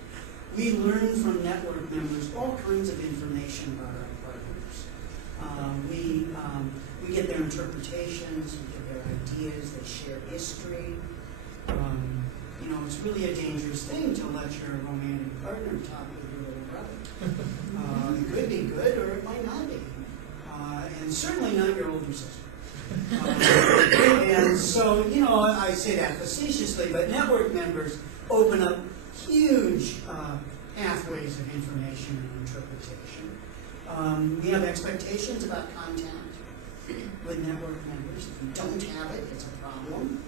We learn from network members all kinds of information about our partners. We get their interpretations, we get their ideas, they share history. It's really a dangerous thing to let your romantic partner talk with your little brother. It could be good or it might not be. And certainly not your older sister. And so, you know, I say that facetiously, but network members open up huge pathways of information and interpretation. We have expectations about contact with network members. If you don't have it, it's a problem.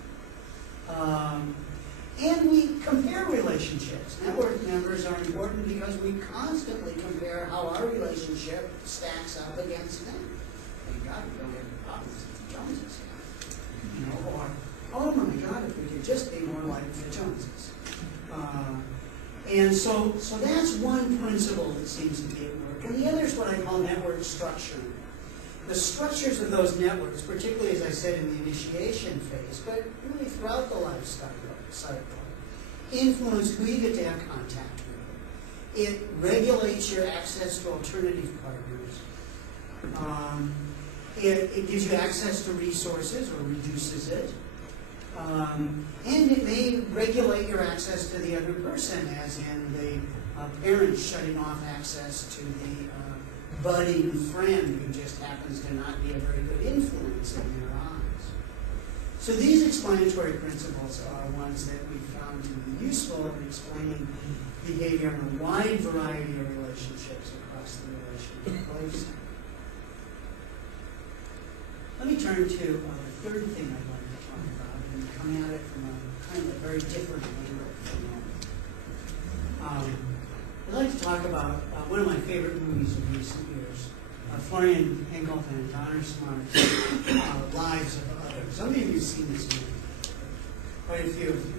And we compare relationships. Network members are important because we constantly compare how our relationship stacks up against them. Thank God we don't have any problems with the Joneses. You know, or, oh my God, if we could just be more like the Joneses. And so that's one principle that seems to be at work. And the other is what I call network structure. The structures of those networks, particularly as I said in the initiation phase, but really throughout the life cycle, influence who you get to have contact with. It regulates your access to alternative partners. It gives you access to resources or reduces it. And it may regulate your access to the other person, as in the parent shutting off access to the budding friend who just happens to not be a very good influence in their eyes. So these explanatory principles are ones that we found to be useful in explaining behavior in a wide variety of relationships across the relationship life. Let me turn to the third thing I'd like to talk about and come at it from a kind of a very different angle. I'd like to talk about one of my favorite movies of recent years, Florian Henkelman and Donner Smart's Lives of Others. How many of you have seen this movie? Quite a few of you.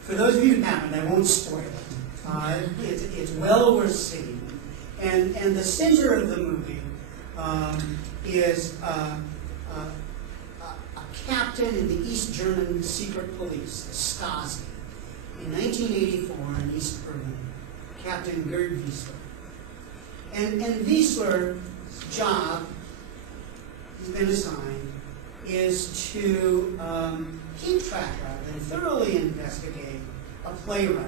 For those of you who haven't, I won't spoil it. It's well worth seeing. And the center of the movie is a captain in the East German secret police, the Stasi, in 1984 in East Berlin, Captain Gerd Wiesler. And Wiesler's job, he's been assigned, is to keep track of and thoroughly investigate a playwright,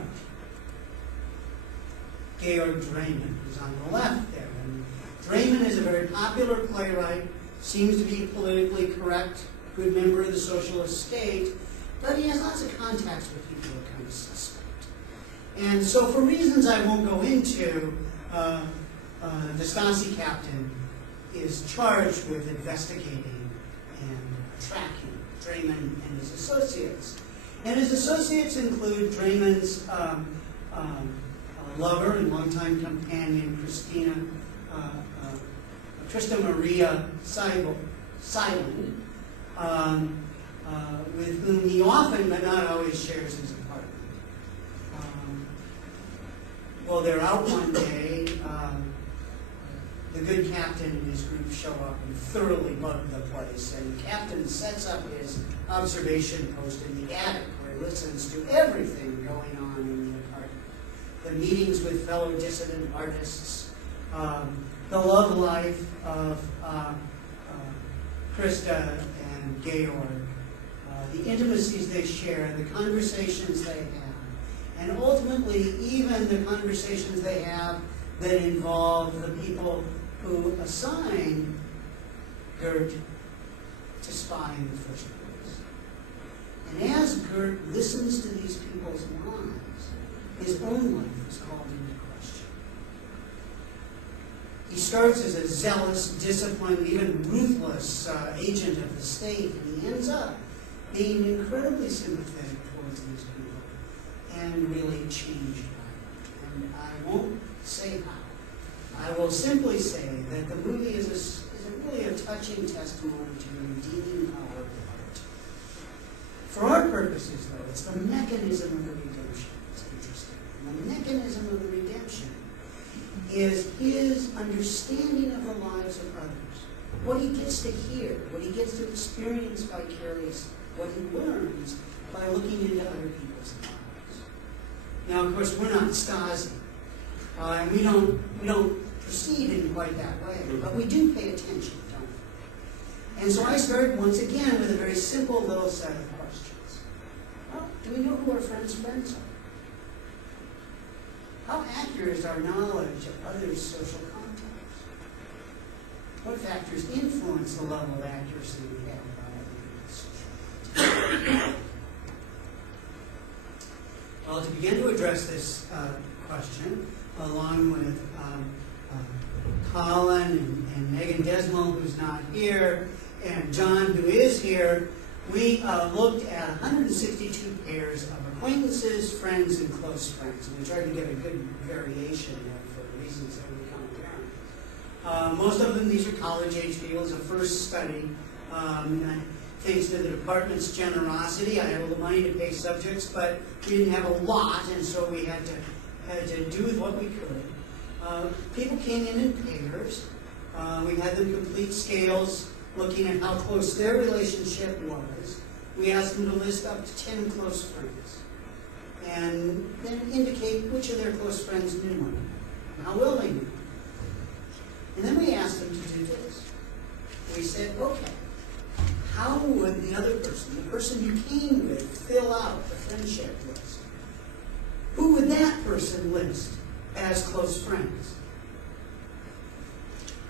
Georg Draiman, who's on the left there. And Draiman is a very popular playwright, seems to be a politically correct, good member of the socialist state, but he has lots of contacts with people who are kind of suspect. And so for reasons I won't go into, the Stasi captain is charged with investigating and tracking Draiman and his associates. And his associates include Draiman's lover and longtime companion, Christa Maria Scheidel, with whom he often but not always shares his apartment. Well, they're out one day. The good captain and his group show up and thoroughly bug the place. And the captain sets up his observation post in the attic where he listens to everything going on in the apartment. The meetings with fellow dissident artists, the love life of Krista and Georg, the intimacies they share, the conversations they have, and ultimately even the conversations they have that involve the people who assign Gert to spy in the first place. And as Gert listens to these people's lives, his own life is called into question. He starts as a zealous, disciplined, even ruthless agent of the state, and he ends up being incredibly sympathetic towards these people and really changed by them. And I won't say how. I will simply say that the movie is really a touching testimony to the redeeming power of art. For our purposes, though, it's the mechanism of the redemption that's interesting. And the mechanism of the redemption is his understanding of the lives of others, what he gets to hear, what he gets to experience vicariously, what he learns by looking into other people's lives. Now, of course, we're not Stasi, and we don't proceed in quite that way, but we do pay attention, don't we? And so I start once again with a very simple little set of questions. Well, do we know who our friends' friends are? How accurate is our knowledge of others' social contacts? What factors influence the level of accuracy we have about other people's Well, to begin to address this question, along with Colin and Megan Desmond, who's not here, and John, who is here, we looked at 162 pairs of acquaintances, friends, and close friends. And we tried to get a good variation for reasons that will become apparent. Most of them, these are college-age people. It's a first study. Thanks to the department's generosity, I had all the money to pay subjects, but we didn't have a lot, and so we had to do with what we could. People came in pairs. We had them complete scales, looking at how close their relationship was. We asked them to list up to 10 close friends, and then indicate which of their close friends knew them, and how well they knew them. And then we asked them to do this. We said, okay, how would the other person, the person you came with, fill out the friendship list? Who would that person list as close friends?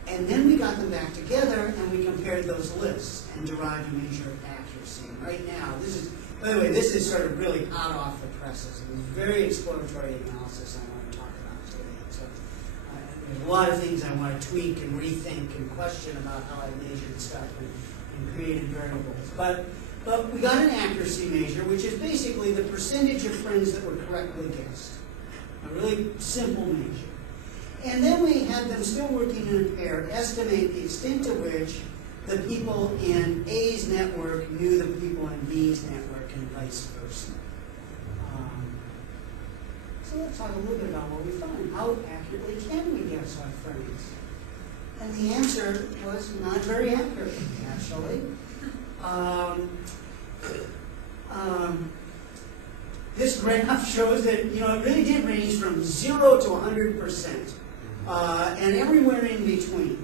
And then we got them back together and we compared those lists and derived a measure of accuracy. And right now, by the way, this is sort of really hot off the presses. It was very exploratory analysis I want to talk about today. So there's a lot of things I want to tweak and rethink and question about how I measured stuff and created variables. But we got an accuracy measure, which is basically the percentage of friends that were correctly guessed. A really simple measure. And then we had them still working in a pair estimate the extent to which the people in A's network knew the people in B's network and vice versa. So let's talk a little bit about what we found. How accurately can we guess our friends? And the answer was not very accurate, actually. This graph shows that it really did range from 0 to 100%, and everywhere in between.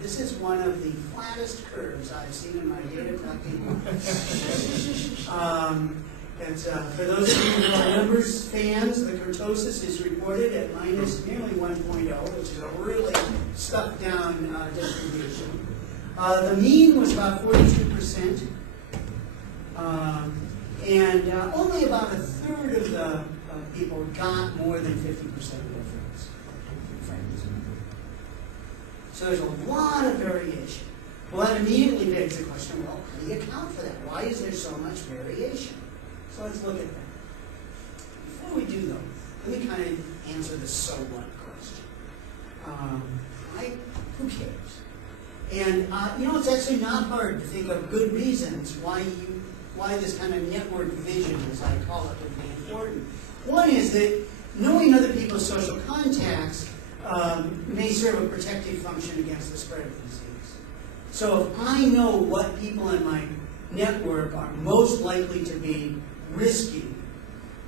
This is one of the flattest curves I've seen in my data collecting. For those of you who are numbers fans, the kurtosis is reported at minus nearly 1.0, which is a really stuck down distribution. The mean was about 42%, and only about a third of the people got more than 50% of their friends. So there's a lot of variation. Well, that immediately begs the question, well, how do you account for that? Why is there so much variation? So let's look at that. Before we do, though, let me kind of answer the so what question. Who cares? And it's actually not hard to think of good reasons why this kind of network vision, as I call it, would be important. One is that knowing other people's social contacts may serve a protective function against the spread of disease. So if I know what people in my network are most likely to be risky,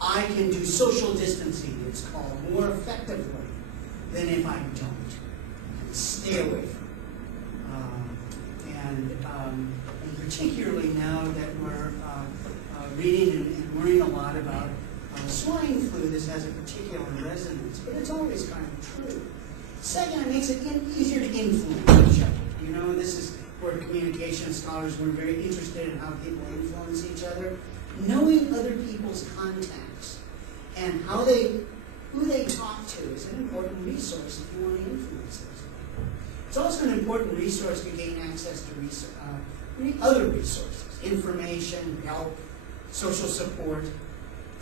I can do social distancing, it's called, more effectively than if I don't. And stay away from it. And particularly now that we're reading and learning a lot about swine flu, this has a particular resonance, but it's always kind of true. Second, it makes it easier to influence each other. This is where communication scholars were very interested in how people influence each other. Knowing other people's contacts and who they talk to is an important resource if you want to influence those people. It's also an important resource to gain access to other resources, information, help, social support.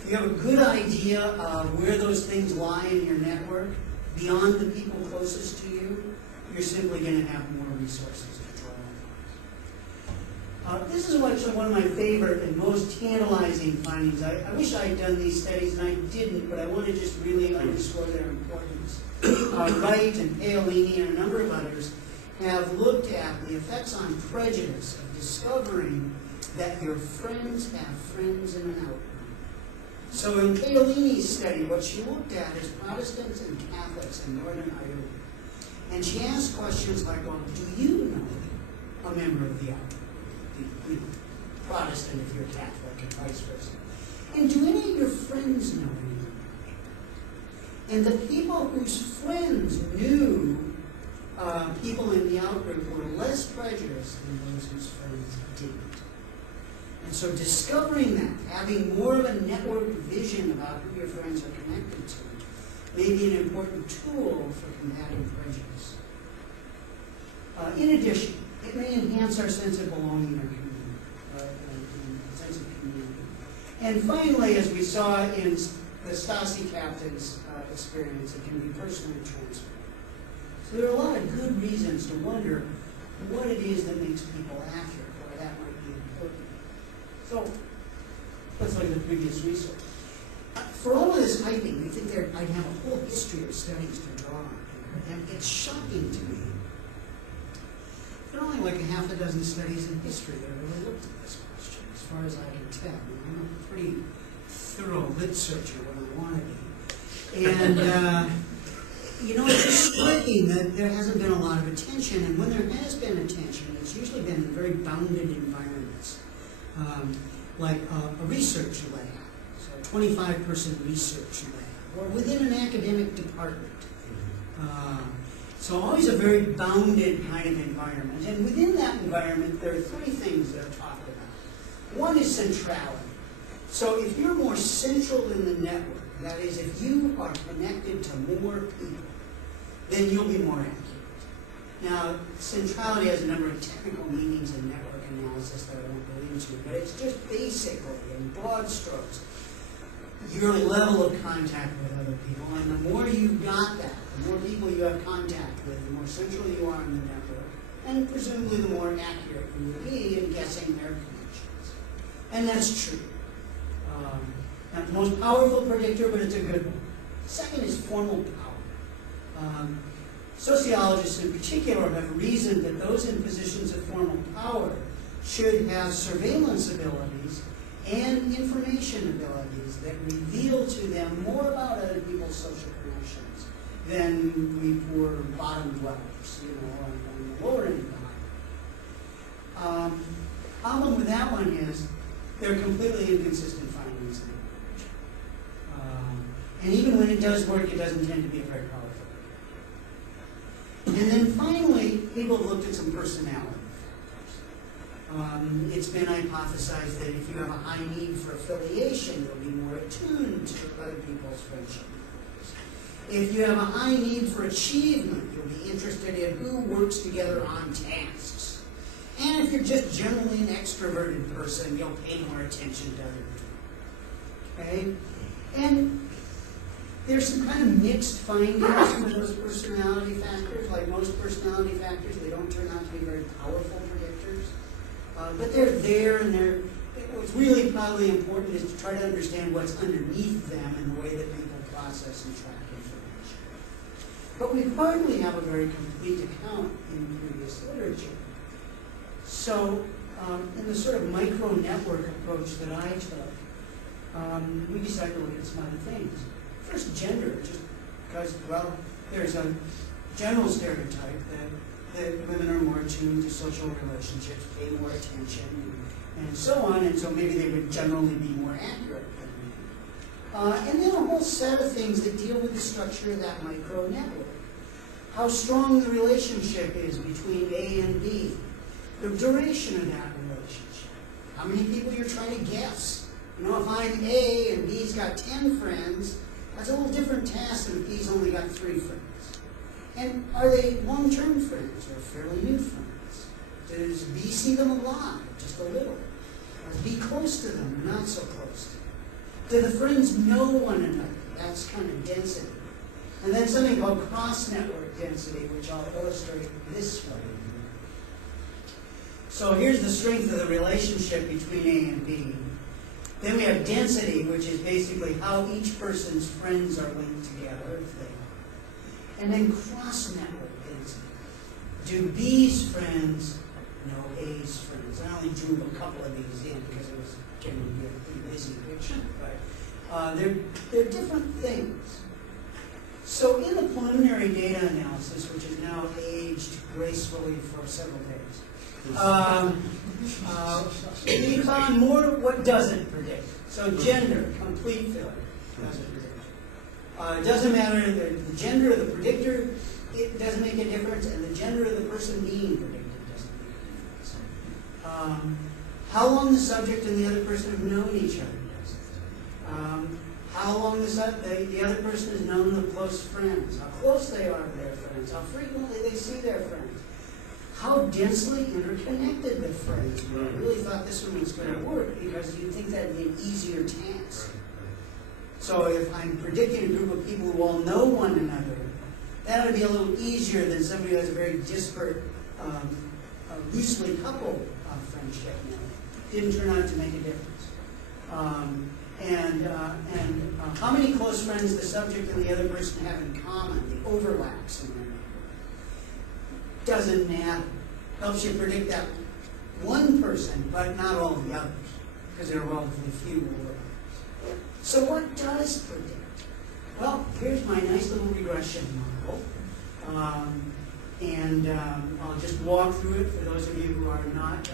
If you have a good idea of where those things lie in your network, beyond the people closest to you, you're simply going to have more resources to draw on. This is one of my favorite and most tantalizing findings. I wish I had done these studies, and I didn't, but I want to just really underscore their importance. Wright and Paolini and a number of others have looked at the effects on prejudice of discovering that your friends have friends in an outgroup. So in Paolini's study, what she looked at is Protestants and Catholics in Northern Ireland. And she asked questions like, well, do you know a member of the outgroup? Protestant if you're Catholic and vice versa. And do any of your friends know anyone? And the people whose friends knew people in the outgroup were less prejudiced than those whose friends didn't. And so discovering that, having more of a network vision about who your friends are connected to, may be an important tool for combating prejudice. In addition, it may enhance our sense of belonging in our community, sense of community. And finally, as we saw in the Stasi captain's experience, it can be personally transferred. So there are a lot of good reasons to wonder what it is that makes people accurate, why that might be important. So let's look at the previous research. For all of this hyping, you think I'd have a whole history of studies to draw on here, and it's shocking to me. There are only like a half a dozen studies in history that really looked at this question, as far as I can tell. I'm a pretty thorough lit searcher when I want to be. And, it's just striking that there hasn't been a lot of attention, and when there has been attention, it's usually been in very bounded environments, like a research lab, so a 25-person research lab, or within an academic department. So always a very bounded kind of environment. And within that environment, there are three things that are talked about. One is centrality. So if you're more central in the network, that is, if you are connected to more people, then you'll be more accurate. Now, centrality has a number of technical meanings in network analysis that I won't go into, but it's just basically, in broad strokes, your level of contact with other people. And the more you've got that, the more people you have contact with, the more central you are in the network, and presumably the more accurate you will be in guessing their connections. And that's true. Not the most powerful predictor, but it's a good one. Second is formal power. Sociologists in particular have reasoned that those in positions of formal power should have surveillance abilities and information abilities that reveal to them more about other people's social connections than we poor bottom dwellers, on the lower end of the highway. Problem with that one is they're completely inconsistent findings in the and even when it does work, it doesn't tend to be a very powerful. And then finally, people have looked at some personality factors. It's been hypothesized that if you have a high need for affiliation, you'll be more attuned to other people's friendship. If you have a high need for achievement, you'll be interested in who works together on tasks. And if you're just generally an extroverted person, you'll pay more attention to other people. Okay? And there's some kind of mixed findings from those personality factors. Like most personality factors, they don't turn out to be very powerful predictors. But they're there, and what's really probably important is to try to understand what's underneath them and the way that people process and track information. But we hardly have a very complete account in previous literature. So, in the sort of micro-network approach that I took, we decided to look at some other things. First, gender, just because, well, there's a general stereotype that women are more attuned to social relationships, pay more attention, and so on, and so maybe they would generally be more accurate than men. And then a whole set of things that deal with the structure of that micro-network. How strong the relationship is between A and B, the duration of that relationship, how many people you're trying to guess. If I'm A and B's got 10 friends, that's a little different task than if B's only got 3 friends. And are they long-term friends or fairly new friends? Does B see them a lot, just a little? Or is B close to them or not so close to them? Do the friends know one another? That's kind of density. And then something called cross-network density, which I'll illustrate this way. So here's the strength of the relationship between A and B. Then we have density, which is basically how each person's friends are linked together, if they are. And then cross-network density. Do B's friends know A's friends? I only drew a couple of these in because it was getting to be a pretty busy picture, but they're different things. So in the preliminary data analysis, which is now aged gracefully for several days, we found more what doesn't predict. So gender, complete failure, doesn't predict. It doesn't matter the gender of the predictor, it doesn't make a difference, and the gender of the person being predicted doesn't make a difference. How long the subject and the other person have known each other. How long the other person has known the close friends. How close they are to their friends. How frequently they see their friends. How densely interconnected the friends were. I really thought this one was going to work because you'd think that would be an easier task. So if I'm predicting a group of people who all know one another, that would be a little easier than somebody who has a very disparate, loosely coupled friendship. Didn't turn out to make a difference. How many close friends the subject and the other person have in common, the overlaps in their neighborhood. Doesn't matter. Helps you predict that one person, but not all the others, because there are relatively few overlaps. So what does predict? Well, here's my nice little regression model. I'll just walk through it for those of you who are not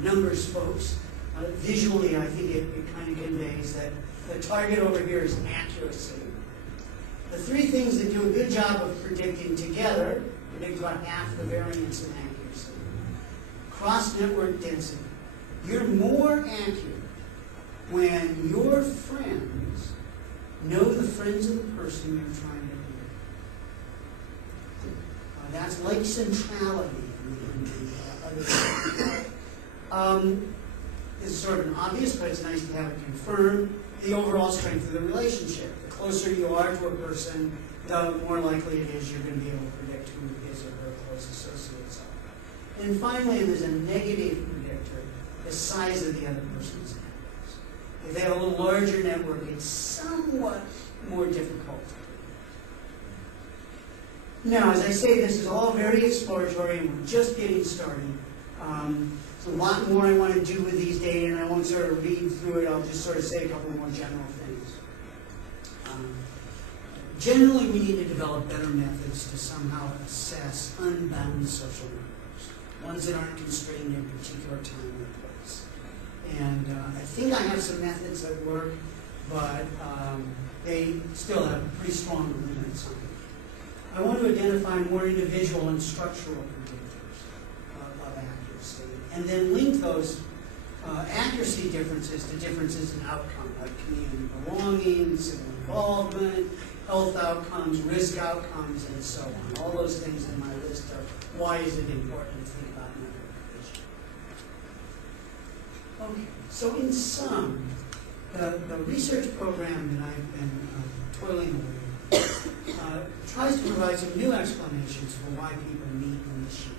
numbers folks. Visually, I think it kind of conveys that the target over here is accuracy. The three things that do a good job of predicting together predict about half the variance in accuracy. Cross-network density. You're more accurate when your friends know the friends of the person you're trying to do. That's like centrality in the other. This is sort of an obvious, but it's nice to have it confirmed. The overall strength of the relationship. The closer you are to a person, the more likely it is you're going to be able to predict who his or her close associates are. And finally, there's a negative predictor, the size of the other person's networks. If they have a little larger network, it's somewhat more difficult. Now, as I say, this is all very exploratory, and we're just getting started. There's a lot more I want to do with these data, and I won't sort of read through it. I'll just sort of say a couple more general things. Generally, we need to develop better methods to somehow assess unbound social networks, ones that aren't constrained in a particular time or place. And I think I have some methods that work, but they still have pretty strong limits on it. I want to identify more individual and structural predictors of accuracy, and then link those accuracy differences to differences in outcome, like community belonging, civil involvement, health outcomes, risk outcomes, and so on. All those things in my list of why is it important to think about network vision. Okay, so in sum, the research program that I've been toiling away tries to provide some new explanations for why people meet and machine.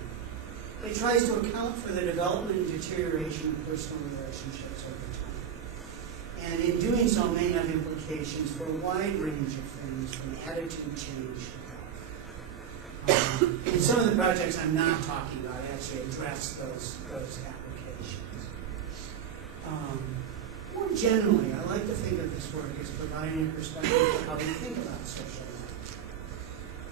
It tries to account for the development and deterioration of personal relationships over time. And in doing so, may have implications for a wide range of things, from attitude change to health. In some of the projects I'm not talking about, I actually address those applications. More generally, I like to think of this work as providing a perspective of how we think about social networks.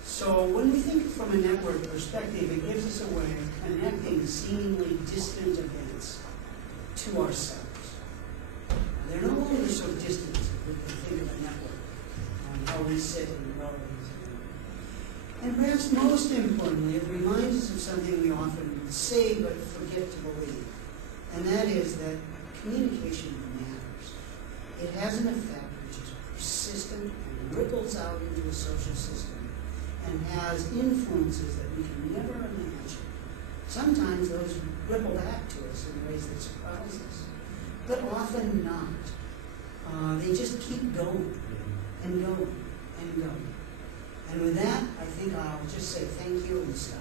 So when we think from a network perspective, it gives us a way of connecting seemingly distant events to ourselves. They're no longer so distant if we can think of a network on how we sit and relevance. And perhaps most importantly, it reminds us of something we often say but forget to believe. And that is that communication matters. It has an effect which is persistent and ripples out into a social system and has influences that we can never imagine. Sometimes those ripple back to us in ways that surprise us, but often not. They just keep going and going and going. And with that, I think I'll just say thank you and stop.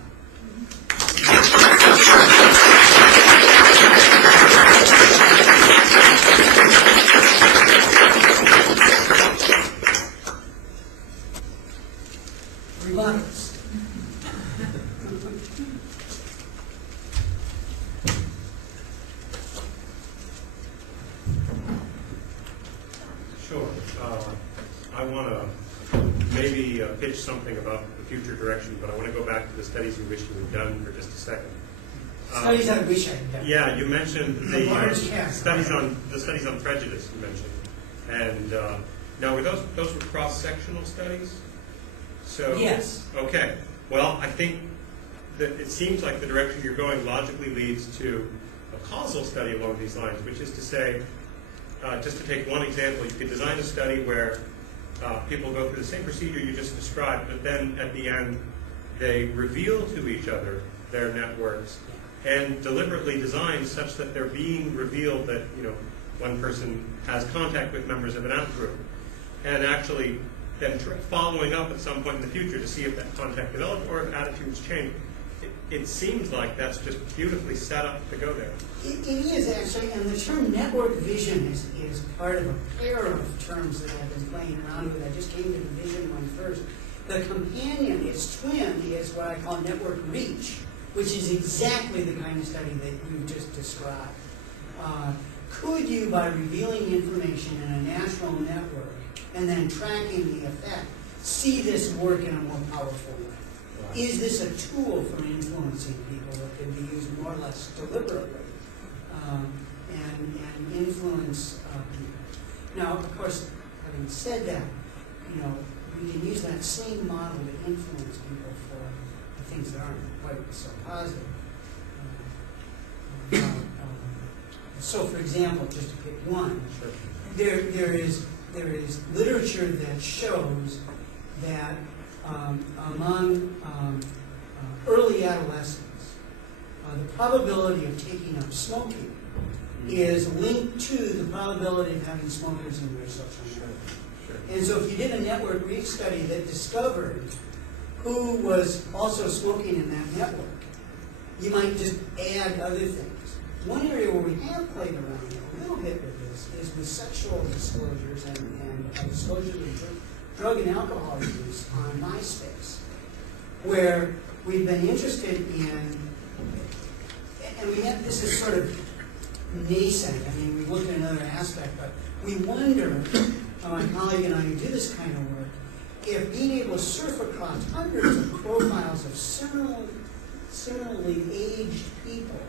Rebuttals. Sure. I want to maybe pitch something about the future direction, but I want to go back to the studies you wish you had done for just a second. Studies I wish I had done. Yeah, you mentioned the studies Yeah. on prejudice. You mentioned, and now were those were cross-sectional studies? So Yes. Okay. Well, I think that it seems like the direction you're going logically leads to causal study along these lines, which is to say, just to take one example, you could design a study where people go through the same procedure you just described, but then at the end they reveal to each other their networks and deliberately design such that they're being revealed that, you know, one person has contact with members of an out group, and actually then following up at some point in the future to see if that contact developed or if attitudes change. It seems like that's just beautifully set up to go there. It is actually, and the term network vision is part of a pair of terms that I've been playing around with. I just came to the vision one first. The companion, its twin, is what I call network reach, which is exactly the kind of study that you just described. Could you, by revealing information in a natural network and then tracking the effect, see this work in a more powerful way? Wow. Is this a tool for influencing people that can be used more or less deliberately and influence people? Now, of course, having said that, you know, we can use that same model to influence people for things that aren't quite so positive. So, for example, just to pick one, there is literature that shows that among early adolescents, the probability of taking up smoking is linked to the probability of having smokers in their social network. And so if you did a network reach study that discovered who was also smoking in that network, you might just add other things. One area where we have played around a little bit with this is with sexual disclosures and disclosures of drug and alcohol use on MySpace, where we've been interested in, and we have, this is sort of nascent. I mean, we've looked at another aspect, but we wonder, my colleague and I who do this kind of work, if being able to surf across hundreds of profiles of similarly aged people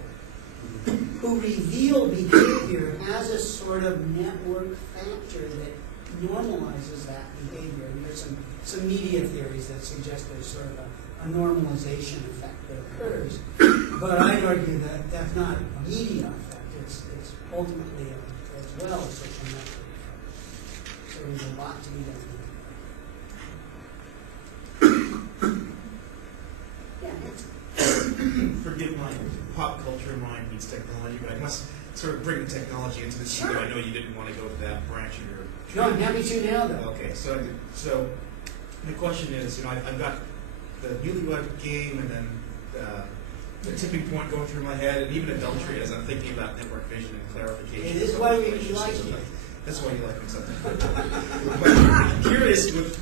who reveal behavior as a sort of network factor that normalizes that behavior. And there's some media theories that suggest there's sort of a normalization effect that occurs. But I'd argue that that's not a media effect. It's ultimately as well a social network effect. So there's a lot to be done. Forgive my pop culture mind meets technology, but I must sort of bring technology into this. Sure. I know you didn't want to go to that branch of your. No, I'm happy to now, though. Okay, so the question is, you know, I've got the newlywed game, and then the tipping point going through my head, and even adultery as I'm thinking about network vision and clarification. It is why we like you. That's why you like me something. But I'm curious with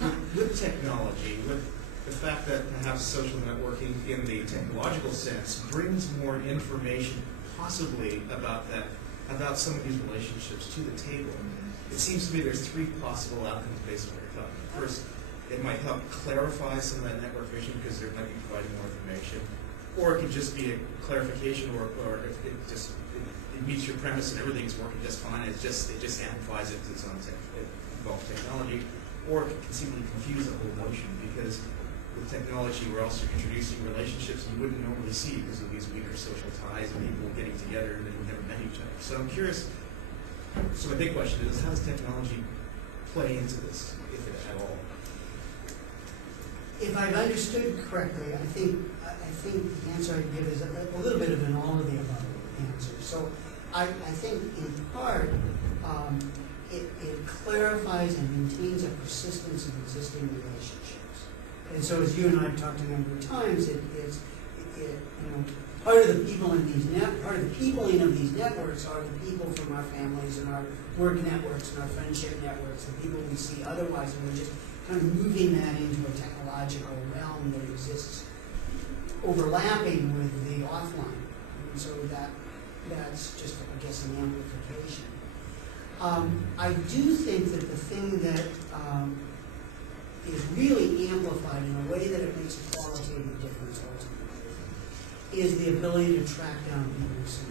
technology, with the fact that perhaps social networking in the technological sense brings more information possibly about some of these relationships to the table. It seems to me there's three possible outcomes based on what you're talking about. First, it might help clarify some of that network vision because there might be providing more information. Or it could just be a clarification, or if it meets your premise and everything's working just fine, it just amplifies it to its own involved technology. Or it can conceivably confuse the whole notion because with technology we're also introducing relationships you wouldn't normally see because of these weaker social ties and people getting together and they've never met each other. So I'm curious, so my big question is, how does technology play into this, if at all? If I've understood correctly, I think the answer I give is a little bit of an all of the above answer. So I think in part it clarifies and maintains a persistence of existing relationships. And so as you and I have talked a number of times, part of the people in these part of the peopling of these networks are the people from our families and our work networks and our friendship networks, the people we see otherwise, and we're just kind of moving that into a technological realm that exists overlapping with the offline. And so that's just, I guess, an amplification. I do think that the thing that is really amplified in a way that it makes a qualitative difference ultimately is the ability to track down people who see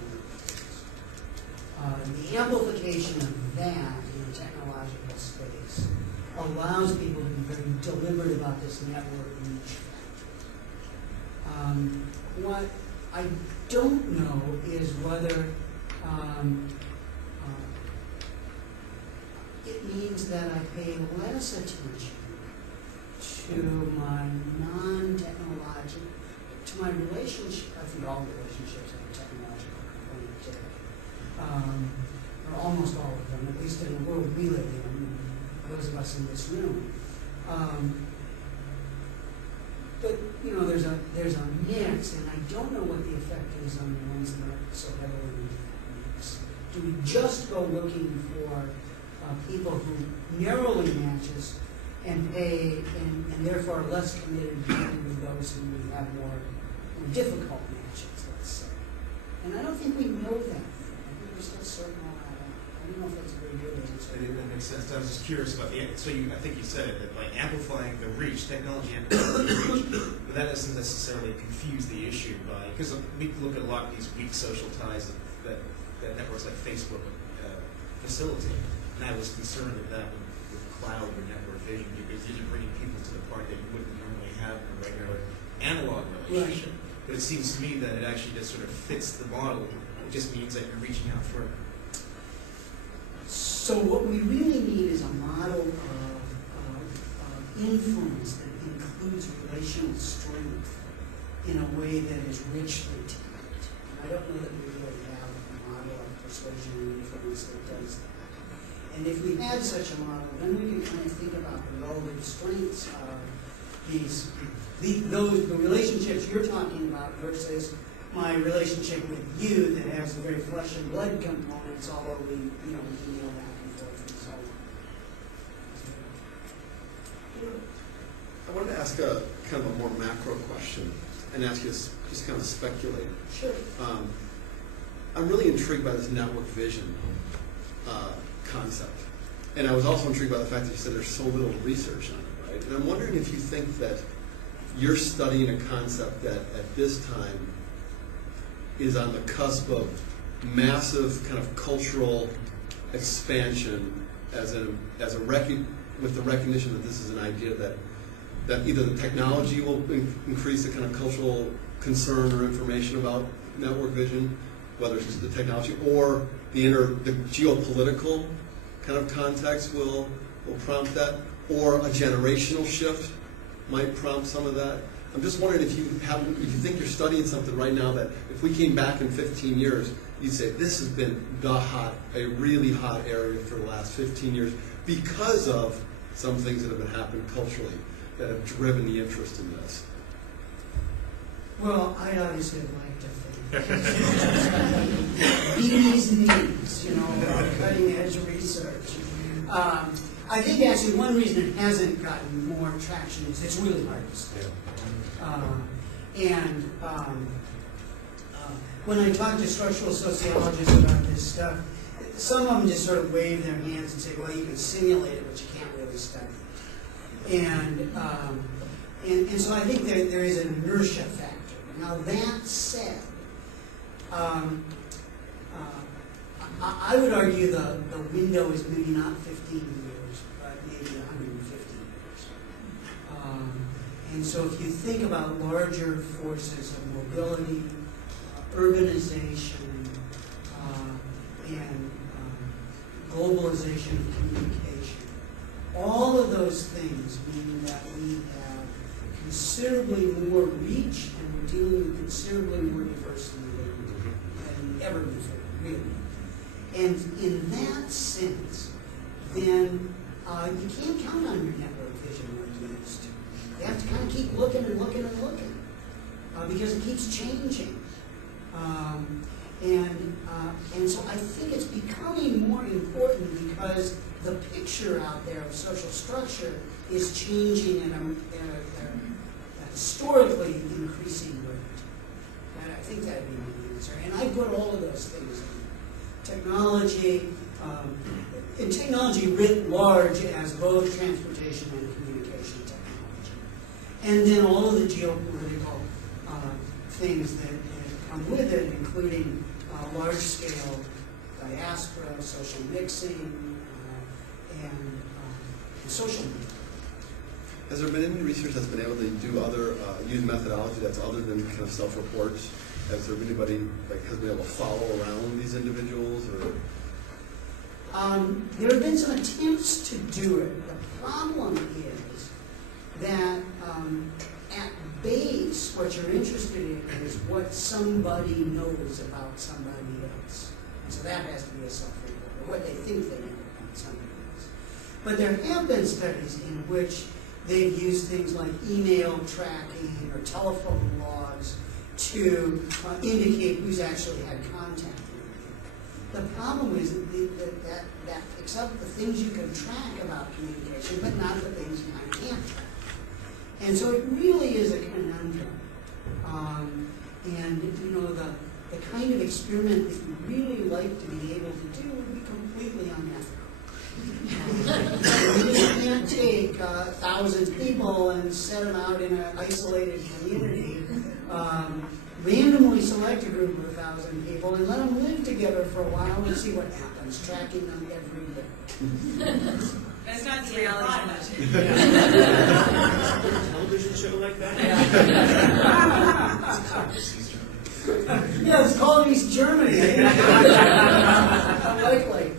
the amplification of that in the technological space allows people to be very deliberate about this network reach factor. I don't know is whether it means that I pay less attention to my non-technological, to my relationship. I think all relationships have a technological component to it, or almost all of them, at least in the world we live in, those of us in this room. But you know, there's a mix, and I don't know what the effect is on the ones that are so heavily in that mix. Do we just go looking for people who narrowly match us and pay, and therefore are less committed to those who we have more difficult matches, let's say? And I don't think we know that. I think we're still sorting all that out. I don't know if that's a very good answer. That makes sense. I was just curious about I think you said it, that by amplifying the reach, technology amplifying the reach, but that doesn't necessarily confuse the issue because we look at a lot of these weak social ties that networks like Facebook facilitate. And I was concerned with that with cloud or network vision because you're bringing people to the part that you wouldn't normally have in a regular analog relationship. Right. But it seems to me that it actually just sort of fits the model. It just means that you're reaching out further. So what we really need is a model of influence that includes relational strength in a way that is richly tapped. I don't know that we really have a model of persuasion and influence that does that. And if we had such a model, then we can kind of think about the relative strengths of the relationships you're talking about versus my relationship with you that has the very flesh and blood components, although we can email back and forth and so on. I wanted to ask a kind of a more macro question and ask you to just kind of speculate. Sure. I'm really intrigued by this network vision concept. And I was also intrigued by the fact that you said there's so little research on it, right? And I'm wondering if you think that you're studying a concept that at this time is on the cusp of massive kind of cultural expansion with the recognition that this is an idea that either the technology will increase the kind of cultural concern or information about network vision, whether it's the technology or the geopolitical kind of context will prompt that, or a generational shift might prompt some of that. I'm just wondering if you think you're studying something right now that if we came back in 15 years, you'd say this has been a really hot area for the last 15 years because of some things that have been happening culturally that have driven the interest in this. Well, I obviously would like to think bees knees, cutting edge research. I think actually one reason it hasn't gotten more traction is it's really hard to study. When I talk to structural sociologists about this stuff, some of them just sort of wave their hands and say, well, you can simulate it, but you can't really study it. And so I think there is an inertia factor. Now that said, I would argue the window is maybe not 15 years, but maybe 150 years. And so if you think about larger forces of mobility, urbanization, and globalization of communication, all of those things mean that we have considerably more reach and we're dealing with considerably more diversity than ever before, really. And in that sense, then you can't count on your network vision like you used to. You have to kind of keep looking and looking and looking because it keeps changing. And so I think it's becoming more important because the picture out there of social structure is changing at a historically increasing rate. And I think that would be my answer. And I put all of those things in. Technology, and technology writ large as both transportation and communication technology. And then all of the geopolitical things that come with it, including large-scale diaspora, social mixing, and social media. Has there been any research that's been able to do use methodology that's other than kind of self-reports has there been anybody, like, has been able to follow around these individuals, or? There have been some attempts to do it. The problem is that at base, what you're interested in is what somebody knows about somebody else. And so that has to be a self-report, or what they think they know about somebody else. But there have been studies in which they've used things like email tracking or telephone logs to indicate who's actually had contact with you. The problem is that except the things you can track about communication, but not the things you can't track. And so it really is a conundrum. And you know, the kind of experiment that you really like to be able to do would be completely unethical. You just can't take 1,000 people and set them out in an isolated community, randomly select a group of 1,000 people and let them live together for a while and see what happens, tracking them every day. That's not the reality. Television show like that? Yeah, it's called East Germany. Likely.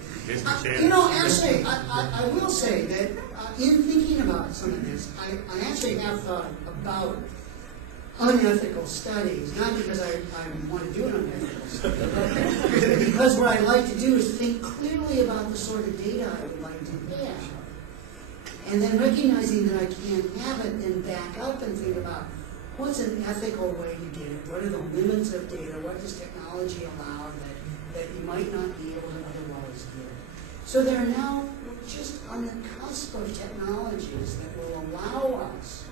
You know, actually, I will say that in thinking about some of this, I actually have thought about unethical studies, not because I want to do an unethical study, but because what I like to do is think clearly about the sort of data I would like to have. And then recognizing that I can't have it, then back up and think about what's an ethical way to get it? What are the limits of data? What does technology allow that you might not be able to otherwise get? So they're now just on the cusp of technologies that will allow us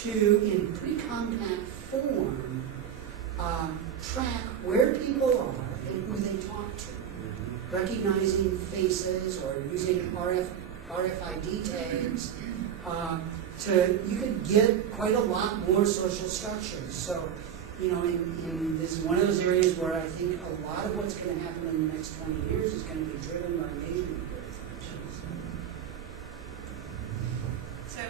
to, in pretty compact form, track where people are and who they talk to, recognizing faces or using RFID tags. You could get quite a lot more social structures. So, you know, this is one of those areas where I think a lot of what's going to happen in the next 20 years is going to be driven by measurement. So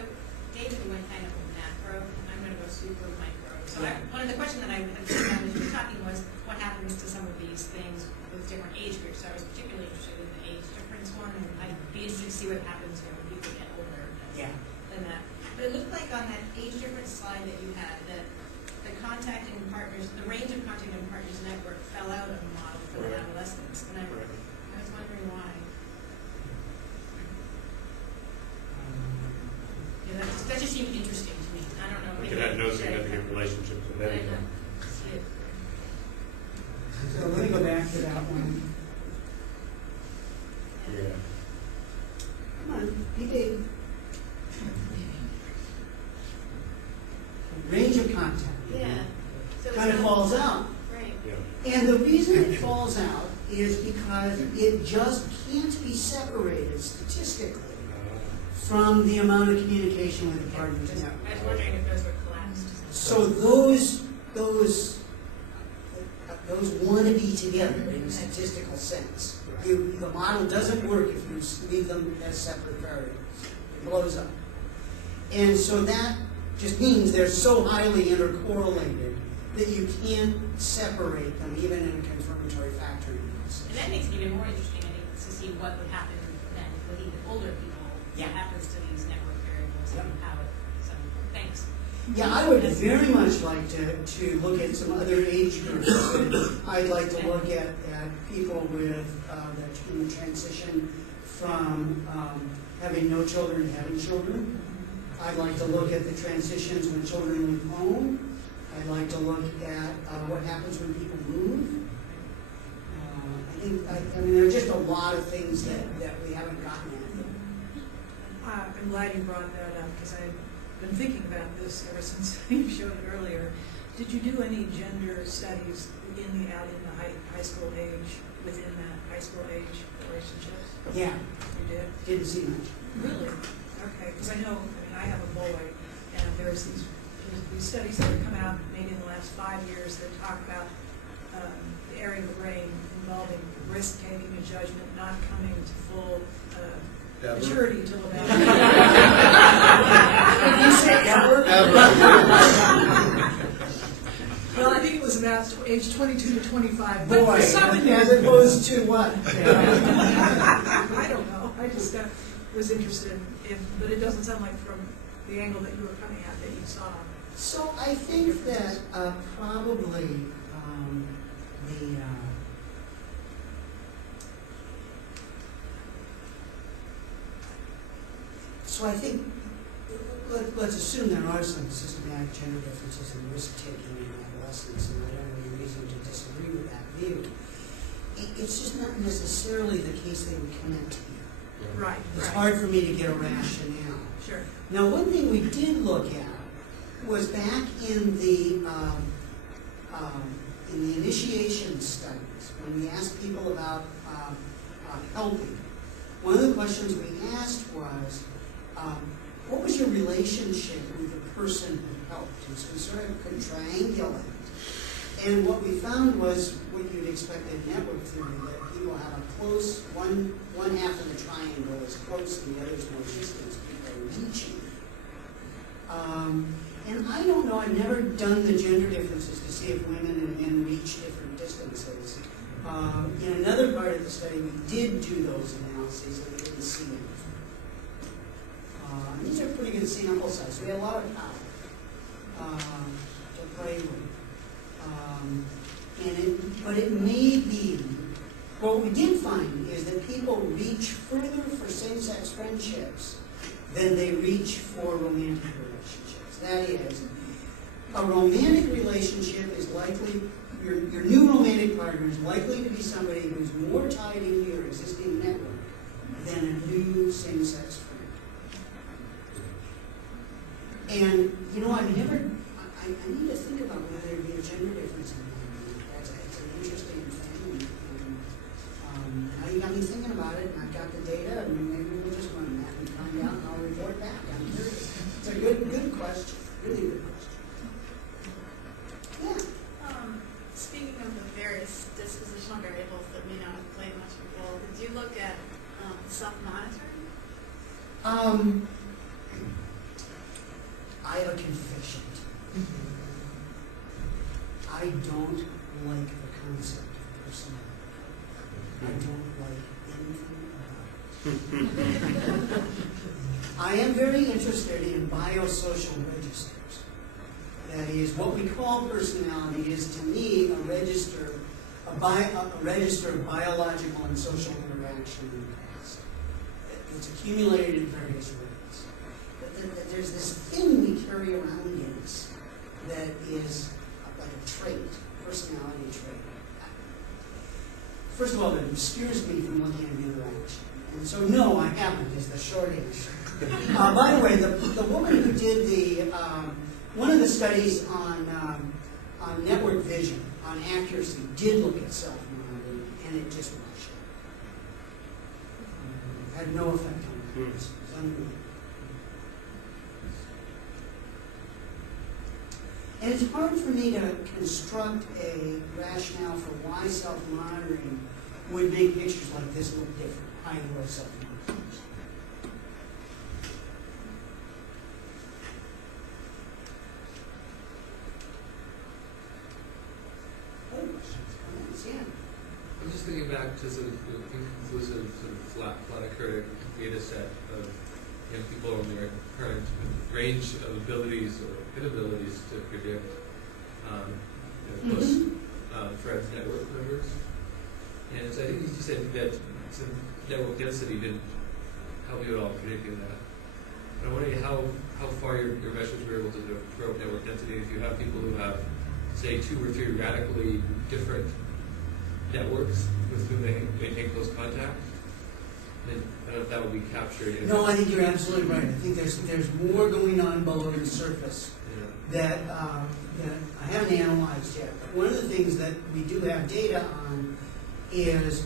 David went kind of macro. I'm going to go super micro. So one of the questions that I had as you were talking was what happens to some of these things with different age groups. So I was particularly interested in the age difference one, and I'd be interested to see what happens when people get older than that. But it looked like on that age difference slide that you had that the contacting partners, the range of contacting partners network fell out of the model for the adolescents. And I was wondering why. Yeah, that just seemed interesting to me. I don't know. We could have no significant relationships with anything. So let me go back to that one. Yeah. Come on, be big. Range of contact. Yeah. So Kind of falls out. Right. Yeah. And the reason it falls out is because it just can't be separated statistically from the amount of communication with the partners network. I was wondering if those were collapsed. So those want to be together in a statistical sense. The model doesn't work if you leave them as separate variables. It blows up. And so that just means they're so highly intercorrelated that you can't separate them even in a confirmatory factor analysis. And that makes it even more interesting, I think, to see what would happen then with even older people. What happens to these network variables and how it. So thanks. Yeah, I would very much like to look at some other age groups. I'd like to look at people with the transition from having no children to having children. I'd like to look at the transitions when children leave home. I'd like to look at what happens when people move. I mean, there are just a lot of things that we haven't gotten at. I'm glad you brought that up because I've been thinking about this ever since you showed it earlier. Did you do any gender studies out in the high school age, within that high school age relationships? Yeah. You did? Didn't see much. Really? Okay, because I have a boy, and there's these studies that have come out maybe in the last 5 years that talk about the area of the brain involving risk-taking and judgment not coming to full maturity till about. You say ever? Well, I think it was about age 22 to 25. Boy, But for some of you, as opposed to what? I don't know. I just was interested in, but it doesn't sound like from the angle that you were coming at that you saw. So I think that probably the so I think let's assume there are some systematic gender differences in risk-taking in adolescence, and I don't have any reason to disagree with that view. It's just not necessarily the case they would connect here. Right. It's hard for me to get a rationale. Sure. Now, one thing we did look at was back in the initiation studies, when we asked people about helping. One of the questions we asked was, what was your relationship with the person who helped? And so we sort of could triangulate. And what we found was what you'd expect in network theory, that people have a close, one half of the triangle is close and the other is more distant, people are reaching. And I don't know, I've never done the gender differences to see if women and men reach different distances. In another part of the study, we did do those analyses and we didn't see anything. These are pretty good sample sizes. We had a lot of power to play with. But it may be, what we did find is that people reach further for same-sex friendships than they reach for romantic relationships. That is, a romantic relationship is likely, your new romantic partner is likely to be somebody who's more tied into your existing network than a new same-sex friend. And, you know, I need to think about whether there'd be a gender difference in that. It's an interesting thing. And, now you got me thinking about it, and I've got the data, and maybe we'll just run that and find out, and I'll report back. I'm curious. It's a good question. Really good question. Yeah. Speaking of the various dispositional variables that may not have played much of a role, did you look at self-monitoring? I have a confession. I don't like the concept of personality. I don't like anything about it. I am very interested in biosocial registers. That is, what we call personality is, to me, a register of biological and social interaction in the past. It's accumulated in various ways. There's this thing we carry around in us that is like a trait, personality trait. First of all, it obscures me from looking at interaction. And so, no, I haven't, is the short answer. By the way, the woman who did one of the studies on network vision, on accuracy, did look at self-monitoring, and it just washed it. Had no effect on it. It was unbelievable. And it's hard for me to construct a rationale for why self-monitoring would make pictures like this look different, high-low self-monitoring. Other questions, comments? Yeah. I'm just thinking back to sort of inconclusive, sort of flat acrylic data set of people in their current range of abilities or inabilities to predict close friends, network members. And so I think you said that some network density didn't help you at all predicting that. And I'm wondering how far your measures were able to probe network density if you have people who have, say, 2 or 3 radically different networks with whom they maintain close contact. And I don't know if that would be captured. No, I think you're absolutely right. I think there's more going on below the surface that I haven't analyzed yet. But one of the things that we do have data on is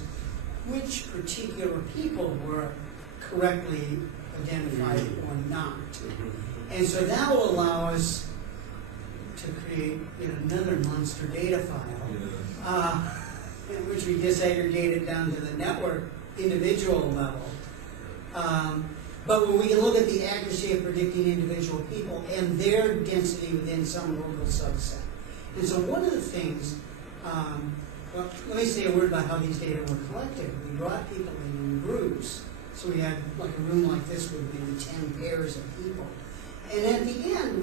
which particular people were correctly identified or not. And so that will allow us to create another monster data file, in which we disaggregate it down to the network individual level. But when we can look at the accuracy of predicting individual people and their density within some local subset. And so one of the things Well, let me say a word about how these data were collected. We brought people in groups, so we had like a room like this with maybe 10 pairs of people. And at the end,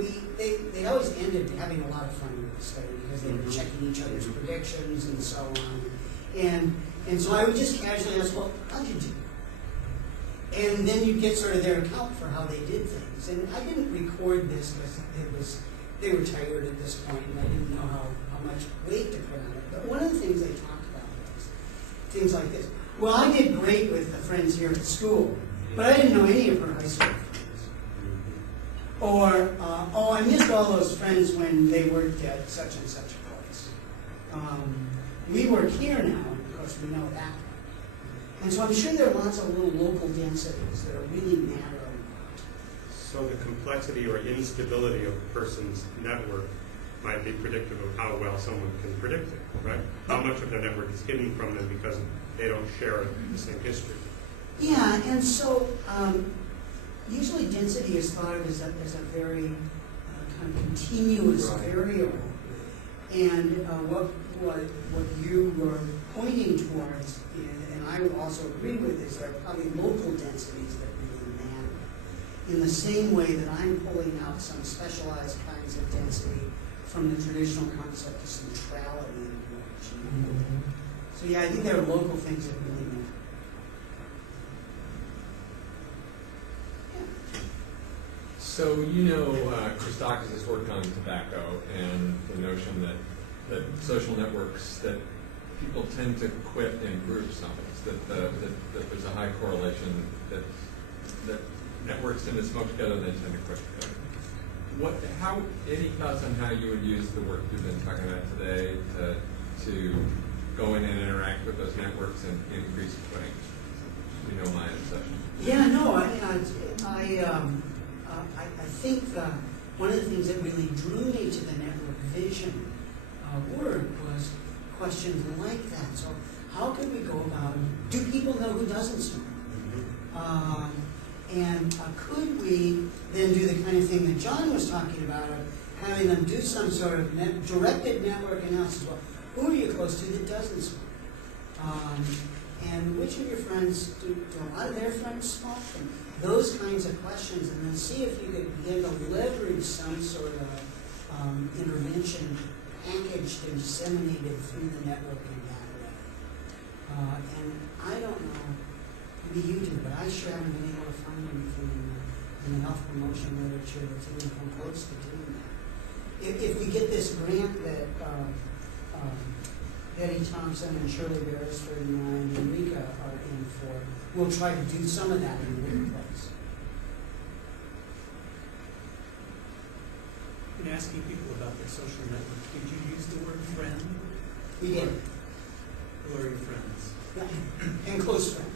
they always ended having a lot of fun with the study because they were checking each other's predictions and so on. And so I would just casually ask, well, how'd you do? And then you'd get sort of their account for how they did things. And I didn't record this because they were tired at this point and I didn't know how much weight to put on it. But one of the things they talked about was things like this. Well, I did great with the friends here at school, but I didn't know any of her high school friends. Or, oh, I missed all those friends when they worked at such and such a place. We work here now, of course we know that. And so I'm sure there are lots of little local densities that are really matter a lot. So the complexity or instability of a person's network might be predictive of how well someone can predict it, right? How much of the network is hidden from them because they don't share the same history. Yeah, and so usually density is thought of as a very kind of continuous variable. And what you were pointing towards, and I would also agree with, is there are probably local densities that really matter. In the same way that I'm pulling out some specialized kinds of density from the traditional concept of centrality in information. So yeah, I think there are local things that really matter. So Christakis has worked on tobacco and the notion that social networks, that people tend to quit in groups almost, that there's a high correlation that networks tend to smoke together and they tend to quit together. Any thoughts on how you would use the work you've been talking about today to go in and interact with those networks and increase quitting? You know my obsession. Yeah, no, I think one of the things that really drew me to the network vision work was questions like that. So how could we go about, do people know who doesn't smoke? And could we then do the kind of thing that John was talking about, of having them do some sort of directed network analysis? Well, who are you close to that doesn't smoke? And which of your friends, do a lot of their friends smoke? And those kinds of questions, and then see if you could begin to leverage some sort of intervention packaged and disseminated through the network in that way. And I don't know, maybe you do, but I sure haven't been able to find anything in the health promotion literature that's even come close to doing that. If we get this grant that Betty Thompson and Shirley Beresford and I and Enrica are in for, we'll try to do some of that in the workplace. In asking people about their social network, did you use the word friend? We did. Who are your friends? Yeah. And close friends.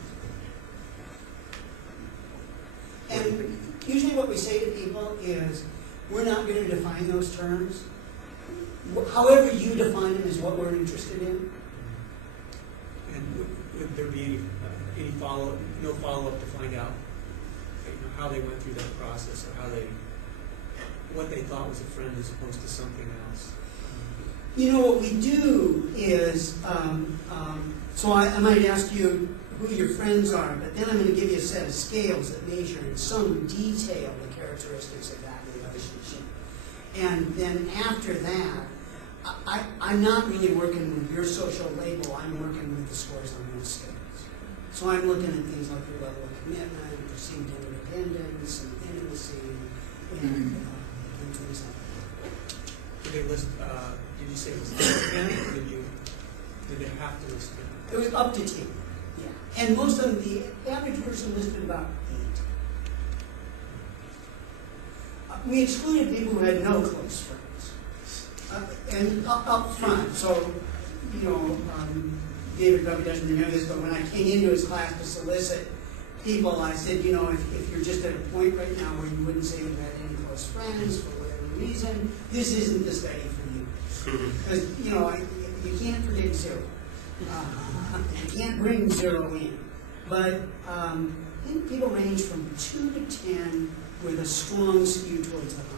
And usually what we say to people is, we're not going to define those terms. However you define them is what we're interested in. And would there be any follow-up, no follow-up to find out how they went through that process, or what they thought was a friend as opposed to something else? What we do is, so I might ask you who your friends are, but then I'm going to give you a set of scales that measure in some detail the characteristics of that relationship. And then after that, I'm not really working with your social label, I'm working with the scores on those scales. So I'm looking at things like your level of commitment, perceived interdependence, and intimacy, and things like that. Did they list, did you say it was 10, or did they have to list 10? It was up to 10, yeah. And most of them, the average person listed about 8. We excluded people who had no close friends. And up front, so, David probably doesn't remember this, but when I came into his class to solicit people, I said, if you're just at a point right now where you wouldn't say you had any close friends for whatever reason, this isn't the study for you. Because, you can't predict 0. You can't bring 0 in. But I think people range from 2 to 10 with a strong skew towards the high.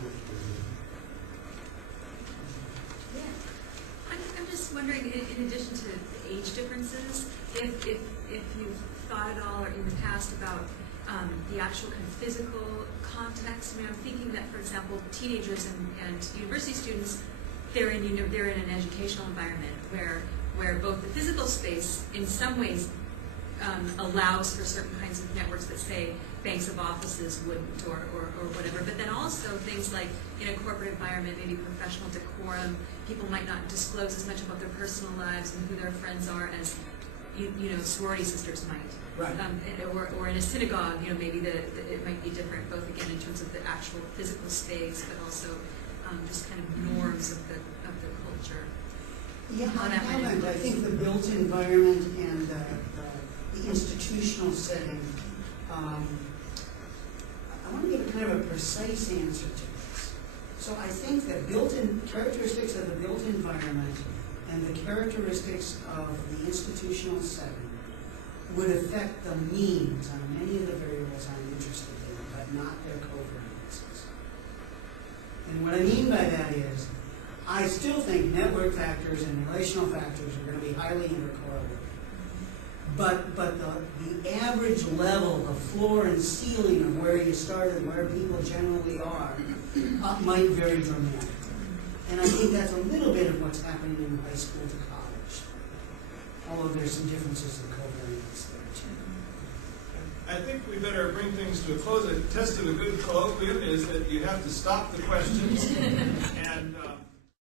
I'm just wondering wondering, in addition to the age differences, if you've thought at all or in the past about the actual kind of physical context. I mean, I'm thinking that, for example, teenagers and university students, they're in an educational environment where both the physical space, in some ways, allows for certain kinds of networks that, say, banks of offices wouldn't, or whatever. But then also things like in a corporate environment, maybe professional decorum, people might not disclose as much about their personal lives and who their friends are as sorority sisters might. Right. Or in a synagogue, maybe it might be different, both again in terms of the actual physical space, but also just kind of norms of the culture. Yeah, On I average. haven't. I think the built environment and the institutional setting, I want to give a kind of a precise answer to this. So I think that built-in characteristics of the built environment and the characteristics of the institutional setting would affect the means on many of the variables I'm interested in, but not their covariances. And what I mean by that is, I still think network factors and relational factors are going to be highly intercorrelated. But the average level, the floor and ceiling of where you start and where people generally are, might vary dramatically. And I think that's a little bit of what's happening in high school to college. Although there's some differences in covariance there too. I think we better bring things to a close. A test of a good colloquium is that you have to stop the questions and